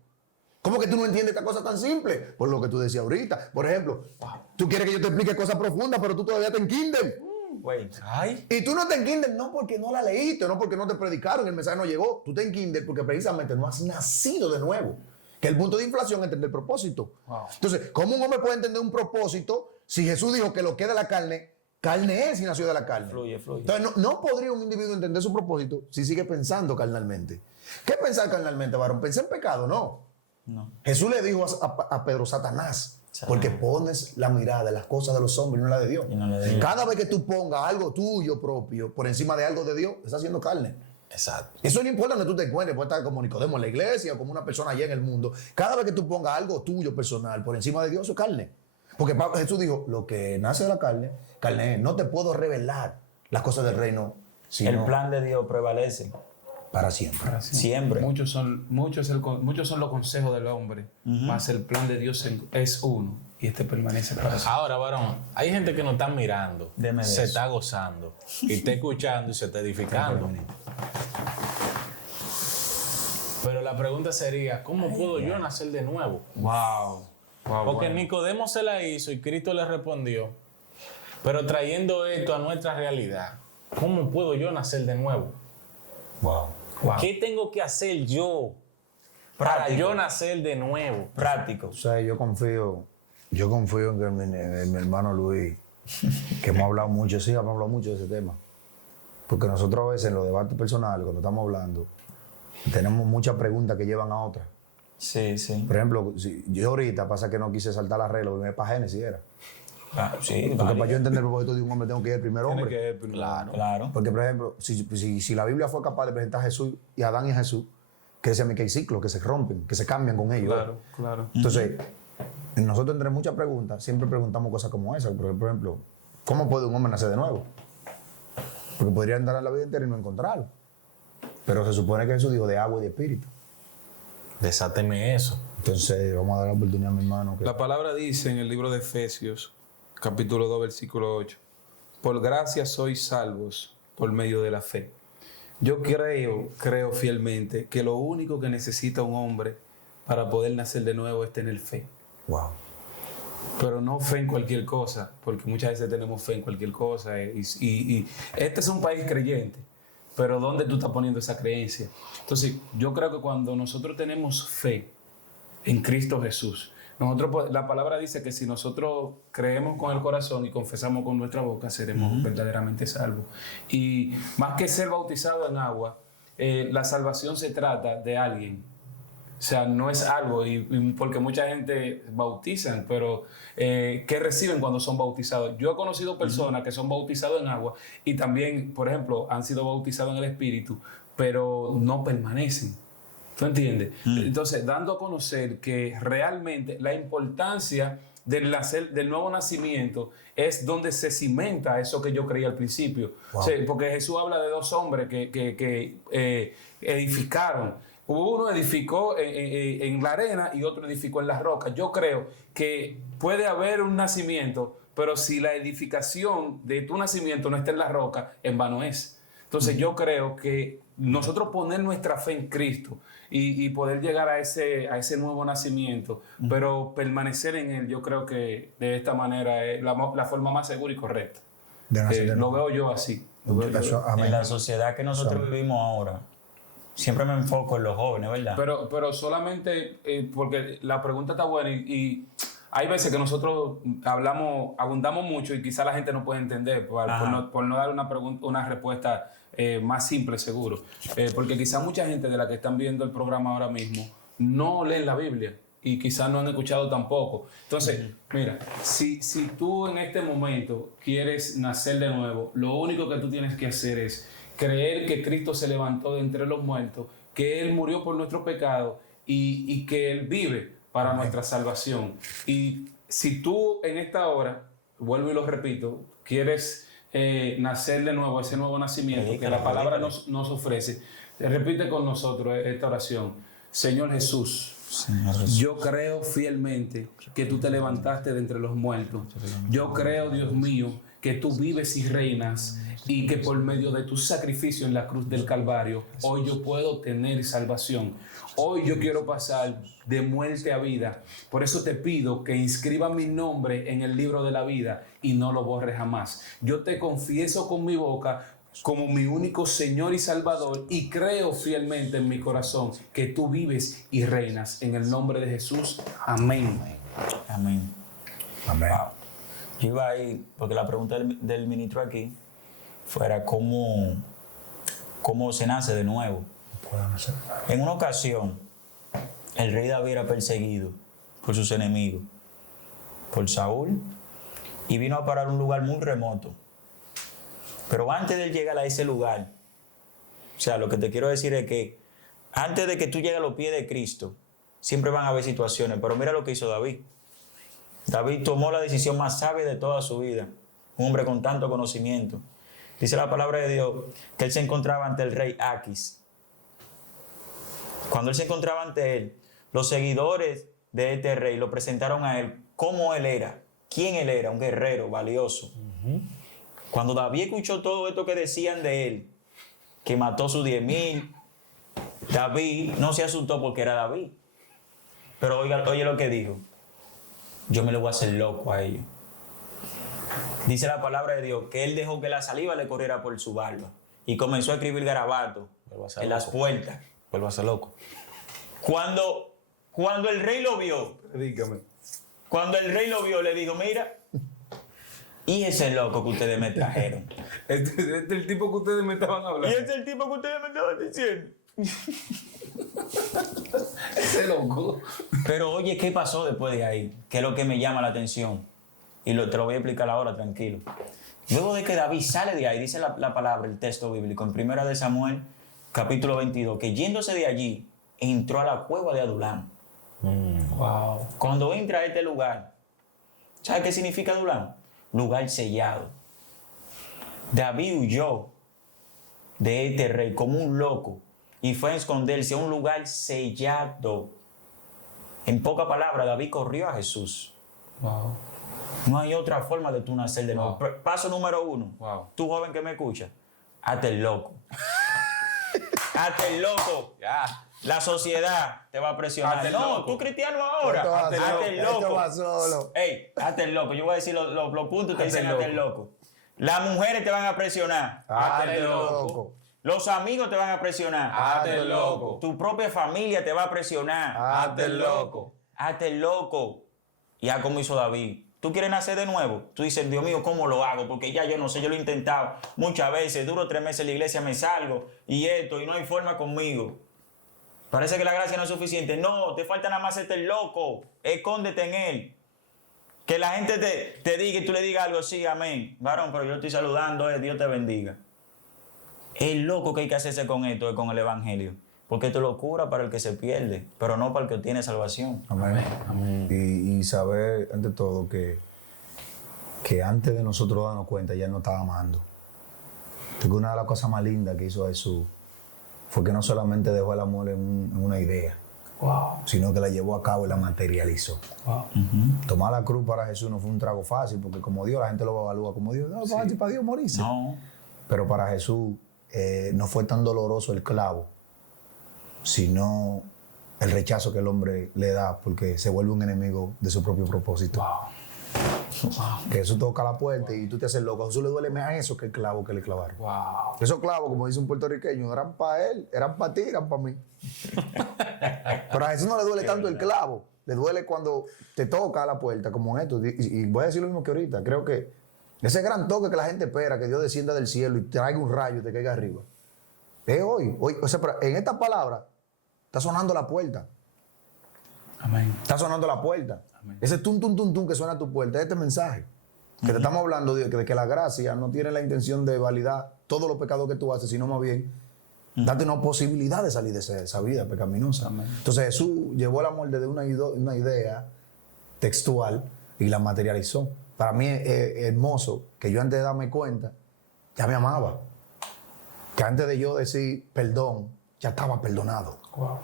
¿Cómo que tú no entiendes esta cosa tan simple? Por lo que tú decías ahorita. Por ejemplo, tú quieres que yo te explique cosas profundas, pero tú todavía te en kinder. Güey. Ay. Y tú no te en kinder no porque no la leíste, no porque no te predicaron, el mensaje no llegó. Tú te en kinder porque precisamente no has nacido de nuevo. Que el punto de inflación es entender el propósito. Wow. Entonces, ¿cómo un hombre puede entender un propósito si Jesús dijo que lo que es de la carne es y nació de la carne? Fluye. Entonces, no podría un individuo entender su propósito si sigue pensando carnalmente. ¿Qué pensar carnalmente, varón? ¿Pensar en pecado? No. Jesús le dijo a Pedro, Satanás, porque pones la mirada en las cosas de los hombres y no la de Dios. No la de Dios. Cada vez que tú pongas algo tuyo propio por encima de algo de Dios, estás haciendo carne. Exacto. Eso no importa donde tú te encuentres, puedes estar como Nicodemo en la iglesia o como una persona allá en el mundo. Cada vez que tú pongas algo tuyo personal por encima de Dios, eso es carne. Porque Jesús dijo, lo que nace de la carne es. No te puedo revelar las cosas del reino, sino El plan de Dios prevalece. para siempre. Siempre. Muchos son los consejos del hombre, mas el plan de Dios es uno y este permanece para siempre. Ahora, varón, hay gente que nos está mirando, Deme de se eso. está gozando y está escuchando y se está edificando. Pero la pregunta sería, ¿cómo puedo yo nacer de nuevo? Wow. Porque Nicodemo se la hizo y Cristo le respondió, pero trayendo esto a nuestra realidad, ¿cómo puedo yo nacer de nuevo? Wow. ¿Qué tengo que hacer yo para Práctico. yo nacer de nuevo? Práctico. O sea, yo confío en que mi hermano Luis, que hemos hablado mucho de ese tema. Porque nosotros a veces en los debates personales, cuando estamos hablando, tenemos muchas preguntas que llevan a otras. Sí. Por ejemplo, yo ahorita pasa que no quise saltar la regla, porque me para Génesis era. Sí. Porque para yo entender el propósito de un hombre tengo que ir el primer hombre. Tiene que ver primero. Claro. Porque, por ejemplo, si la Biblia fue capaz de presentar a Jesús y a Adán y a Jesús, que decía a mí que hay ciclos, que se rompen, que se cambian con ellos. Claro. Entonces, nosotros entre muchas preguntas, siempre preguntamos cosas como esa. Por ejemplo, ¿cómo puede un hombre nacer de nuevo? Porque podría andar en la vida entera y no encontrarlo. Pero se supone que Jesús dijo de agua y de espíritu. Desáteme eso. Entonces, vamos a dar la oportunidad a mi hermano. La palabra dice en el libro de Efesios, capítulo 2, versículo 8, por gracia sois salvos por medio de la fe. Yo creo fielmente que lo único que necesita un hombre para poder nacer de nuevo es tener fe. Wow. Pero no fe en cualquier cosa, porque muchas veces tenemos fe en cualquier cosa. Y este es un país creyente, pero ¿dónde tú estás poniendo esa creencia? Entonces, yo creo que cuando nosotros tenemos fe en Cristo Jesús, la palabra dice que si nosotros creemos con el corazón y confesamos con nuestra boca, seremos verdaderamente salvos. Y más que ser bautizado en agua, la salvación se trata de alguien. O sea, no es algo, y porque mucha gente bautizan, pero ¿qué reciben cuando son bautizados? Yo he conocido personas que son bautizados en agua y también, por ejemplo, han sido bautizados en el Espíritu, pero no permanecen. ¿Tú entiendes? Entonces, dando a conocer que realmente la importancia del nuevo nacimiento es donde se cimenta eso que yo creía al principio. Wow. Sí, porque Jesús habla de dos hombres que edificaron. Uno edificó en la arena y otro edificó en las rocas. Yo creo que puede haber un nacimiento, pero si la edificación de tu nacimiento no está en la roca, en vano es. Entonces yo creo que nosotros poner nuestra fe en Cristo y poder llegar a ese nuevo nacimiento, pero permanecer en Él, yo creo que de esta manera es la forma más segura y correcta. De nacer de Lo nuevo. veo yo así. Lo veo yo. Eso, amén. En la sociedad que nosotros vivimos ahora, siempre me enfoco en los jóvenes, ¿verdad? Pero solamente porque la pregunta está buena y hay veces que nosotros abundamos mucho y quizá la gente no puede entender por no dar una respuesta más simple, seguro. Porque quizá mucha gente de la que están viendo el programa ahora mismo no leen la Biblia y quizás no han escuchado tampoco. Entonces, mira, si tú en este momento quieres nacer de nuevo, lo único que tú tienes que hacer es creer que Cristo se levantó de entre los muertos, que Él murió por nuestro pecado y que Él vive para nuestra salvación. Y si tú en esta hora, vuelvo y lo repito, quieres nacer de nuevo, ese nuevo nacimiento que la palabra nos ofrece, repite con nosotros esta oración. Señor Jesús, yo creo fielmente que tú te levantaste de entre los muertos. Yo creo, Dios mío, que tú vives y reinas y que por medio de tu sacrificio en la cruz del Calvario, hoy yo puedo tener salvación. Hoy yo quiero pasar de muerte a vida. Por eso te pido que inscriba mi nombre en el libro de la vida y no lo borres jamás. Yo te confieso con mi boca como mi único Señor y Salvador y creo fielmente en mi corazón que tú vives y reinas. En el nombre de Jesús. Amén. Amén. Amén. Wow. Yo iba ahí, porque la pregunta del ministro aquí fuera cómo se nace de nuevo. En una ocasión, el rey David era perseguido por sus enemigos, por Saúl, y vino a parar a un lugar muy remoto. Pero antes de él llegar a ese lugar, o sea, lo que te quiero decir es que antes de que tú llegues a los pies de Cristo, siempre van a haber situaciones. Pero mira lo que hizo David. David tomó la decisión más sabia de toda su vida. Un hombre con tanto conocimiento. Dice la palabra de Dios que él se encontraba ante el rey Aquis. Cuando él se encontraba ante él, los seguidores de este rey lo presentaron a él cómo él era, quién él era, un guerrero valioso. Cuando David escuchó todo esto que decían de él, que mató sus 10,000, David no se asustó porque era David. Pero oye lo que dijo. Yo me lo voy a hacer loco a ellos. Dice la palabra de Dios que él dejó que la saliva le corriera por su barba y comenzó a escribir garabatos en las puertas. Vuelvo a ser loco. Cuando el rey lo vio, Dígame. cuando el rey lo vio, le dijo, mira, y ese loco que ustedes me trajeron. Este es el tipo que ustedes me estaban hablando. Y ese es el tipo que ustedes me estaban diciendo. Ese loco. Pero oye, ¿qué pasó después de ahí? ¿Qué es lo que me llama la atención? Y te lo voy a explicar ahora, tranquilo. Luego de que David sale de ahí, dice la palabra, el texto bíblico, en 1 de Samuel, capítulo 22, que yéndose de allí, entró a la cueva de Adulam. Wow. Cuando entra a este lugar, ¿sabes qué significa Adulam? Lugar sellado. David huyó de este rey como un loco y fue a esconderse a un lugar sellado. En pocas palabras, David corrió a Jesús. Wow. No hay otra forma de tú nacer de nuevo. Wow. Paso número 1. Wow. Tú, joven que me escucha, hazte el loco. Hazte el loco. Ya. La sociedad te va a presionar. Hazte el No, loco. tú cristiano ahora. Hazte el loco. Esto va solo. Ey, hazte el loco. Yo voy a decir los puntos que Hazte dicen el hazte el loco. Las mujeres te van a presionar. Hazte el loco. Los amigos te van a presionar. Hazte el loco. Tu propia familia te va a presionar. Hazte el loco. Hazte el loco. Y haz como hizo David. ¿Tú quieres nacer de nuevo? Tú dices, Dios mío, ¿cómo lo hago? Porque ya yo no sé, yo lo he intentado muchas veces. Duro 3 meses en la iglesia, me salgo. Y esto, y no hay forma conmigo. Parece que la gracia no es suficiente. No, te falta nada más hacerte el loco. Escóndete en él. Que la gente te diga y tú le digas algo, sí, amén. Varón, pero yo estoy saludando, Dios te bendiga. El loco que hay que hacerse con esto es con el evangelio. Porque esto es locura para el que se pierde, pero no para el que obtiene salvación. Amén. Amén. Y saber, ante todo, que antes de nosotros darnos cuenta, ya nos estaba amando. Porque una de las cosas más lindas que hizo Jesús fue que no solamente dejó el amor en una idea, Wow. sino que la llevó a cabo y la materializó. Wow. Tomar la cruz para Jesús no fue un trago fácil, porque como Dios, la gente lo evalúa como Dios. No, fácil para Dios morirse. No. Pero para Jesús no fue tan doloroso el clavo, sino el rechazo que el hombre le da porque se vuelve un enemigo de su propio propósito. Wow. Que Jesús toca la puerta y tú te haces loco. A Jesús le duele más eso que el clavo que le clavaron. Wow. Esos clavos, como dice un puertorriqueño, no eran para él, eran para ti, eran para mí. Pero a Jesús no le duele tanto el clavo. Le duele cuando te toca la puerta, como esto. Y voy a decir lo mismo que ahorita. Creo que ese gran toque que la gente espera, que Dios descienda del cielo y traiga un rayo y te caiga arriba. Es hoy. O sea, pero en esta palabra está sonando la puerta. Amén. Está sonando la puerta. Amén. Ese tum, tum, tum, tum que suena a tu puerta, este mensaje. Que te estamos hablando de que la gracia no tiene la intención de validar todos los pecados que tú haces, sino más bien darte una posibilidad de salir de esa vida pecaminosa. Amén. Entonces Jesús llevó el amor desde una idea textual y la materializó. Para mí es hermoso que yo antes de darme cuenta, ya me amaba. Que antes de yo decir perdón, ya estaba perdonado. Wow.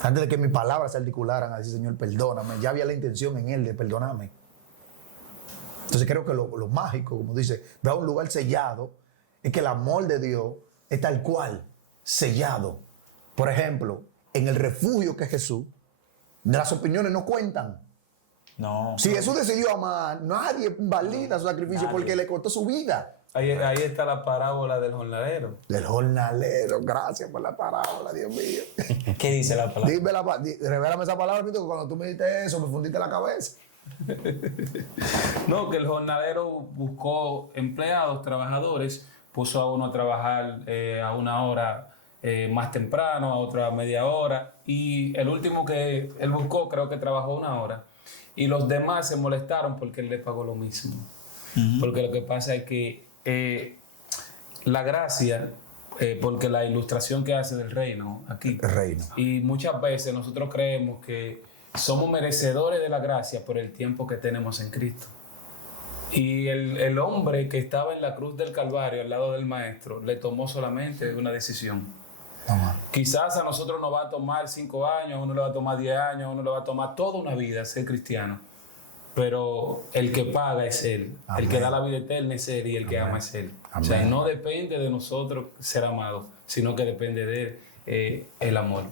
Antes de que mis palabras se articularan a decir, Señor, perdóname, ya había la intención en Él de perdonarme. Entonces creo que lo mágico, como dice, ve a un lugar sellado, es que el amor de Dios es tal cual, sellado. Por ejemplo, en el refugio que es Jesús, las opiniones no cuentan. No. Si Jesús decidió amar, nadie valida su sacrificio Nadie. porque le costó su vida. Ahí está la parábola del jornalero. Del jornalero, gracias por la parábola, Dios mío. ¿Qué dice la palabra? Revélame esa palabra, Pito, que cuando tú me dijiste eso, me fundiste la cabeza. No, que el jornalero buscó empleados, trabajadores, puso a uno a trabajar a una hora más temprano, a otro a media hora, y el último que él buscó creo que trabajó una hora, y los demás se molestaron porque él le pagó lo mismo. Porque lo que pasa es que la gracia, porque la ilustración que hace del reino aquí, El reino. y muchas veces nosotros creemos que somos merecedores de la gracia por el tiempo que tenemos en Cristo. Y el hombre que estaba en la cruz del Calvario al lado del Maestro le tomó solamente una decisión. Mamá. Quizás a nosotros nos va a tomar 5 años, a uno le va a tomar 10 años, a uno le va a tomar toda una vida ser cristiano. Pero el que paga es Él. Amén. El que da la vida eterna es Él y el que Amén. ama es Él. Amén. O sea, no depende de nosotros ser amados, sino que depende de el amor.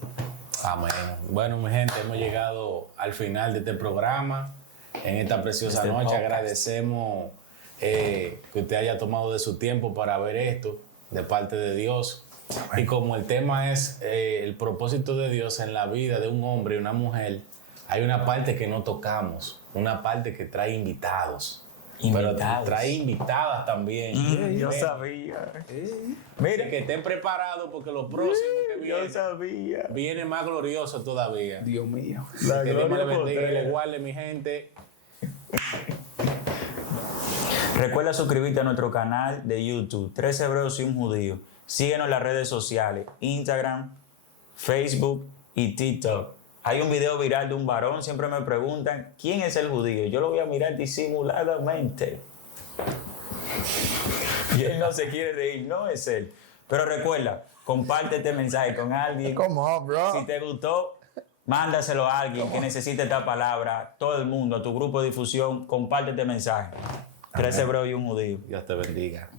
Amén. Bueno, mi gente, hemos llegado al final de este programa. En esta preciosa noche agradecemos que usted haya tomado de su tiempo para ver esto de parte de Dios. Amén. Y como el tema es el propósito de Dios en la vida de un hombre y una mujer, hay una parte que no tocamos, una parte que trae invitados. Pero trae invitadas también. Yo Ven. sabía. Mire, que estén preparados porque lo próximo que viene Yo sabía. viene más glorioso todavía. Dios mío. La Que Dios me le gloria bendiga y postrera. le guarde, mi gente. Recuerda suscribirte a nuestro canal de YouTube, 3 hebreos y un judío. Síguenos en las redes sociales, Instagram, Facebook y TikTok. Hay un video viral de un varón, siempre me preguntan, ¿quién es el judío? Yo lo voy a mirar disimuladamente. Y él no se quiere reír, no es él. Pero recuerda, comparte este mensaje con alguien. Come on, bro. Si te gustó, mándaselo a alguien que necesite esta palabra. Todo el mundo, a tu grupo de difusión, comparte este mensaje. 3 hebreos y un judío. Dios te bendiga.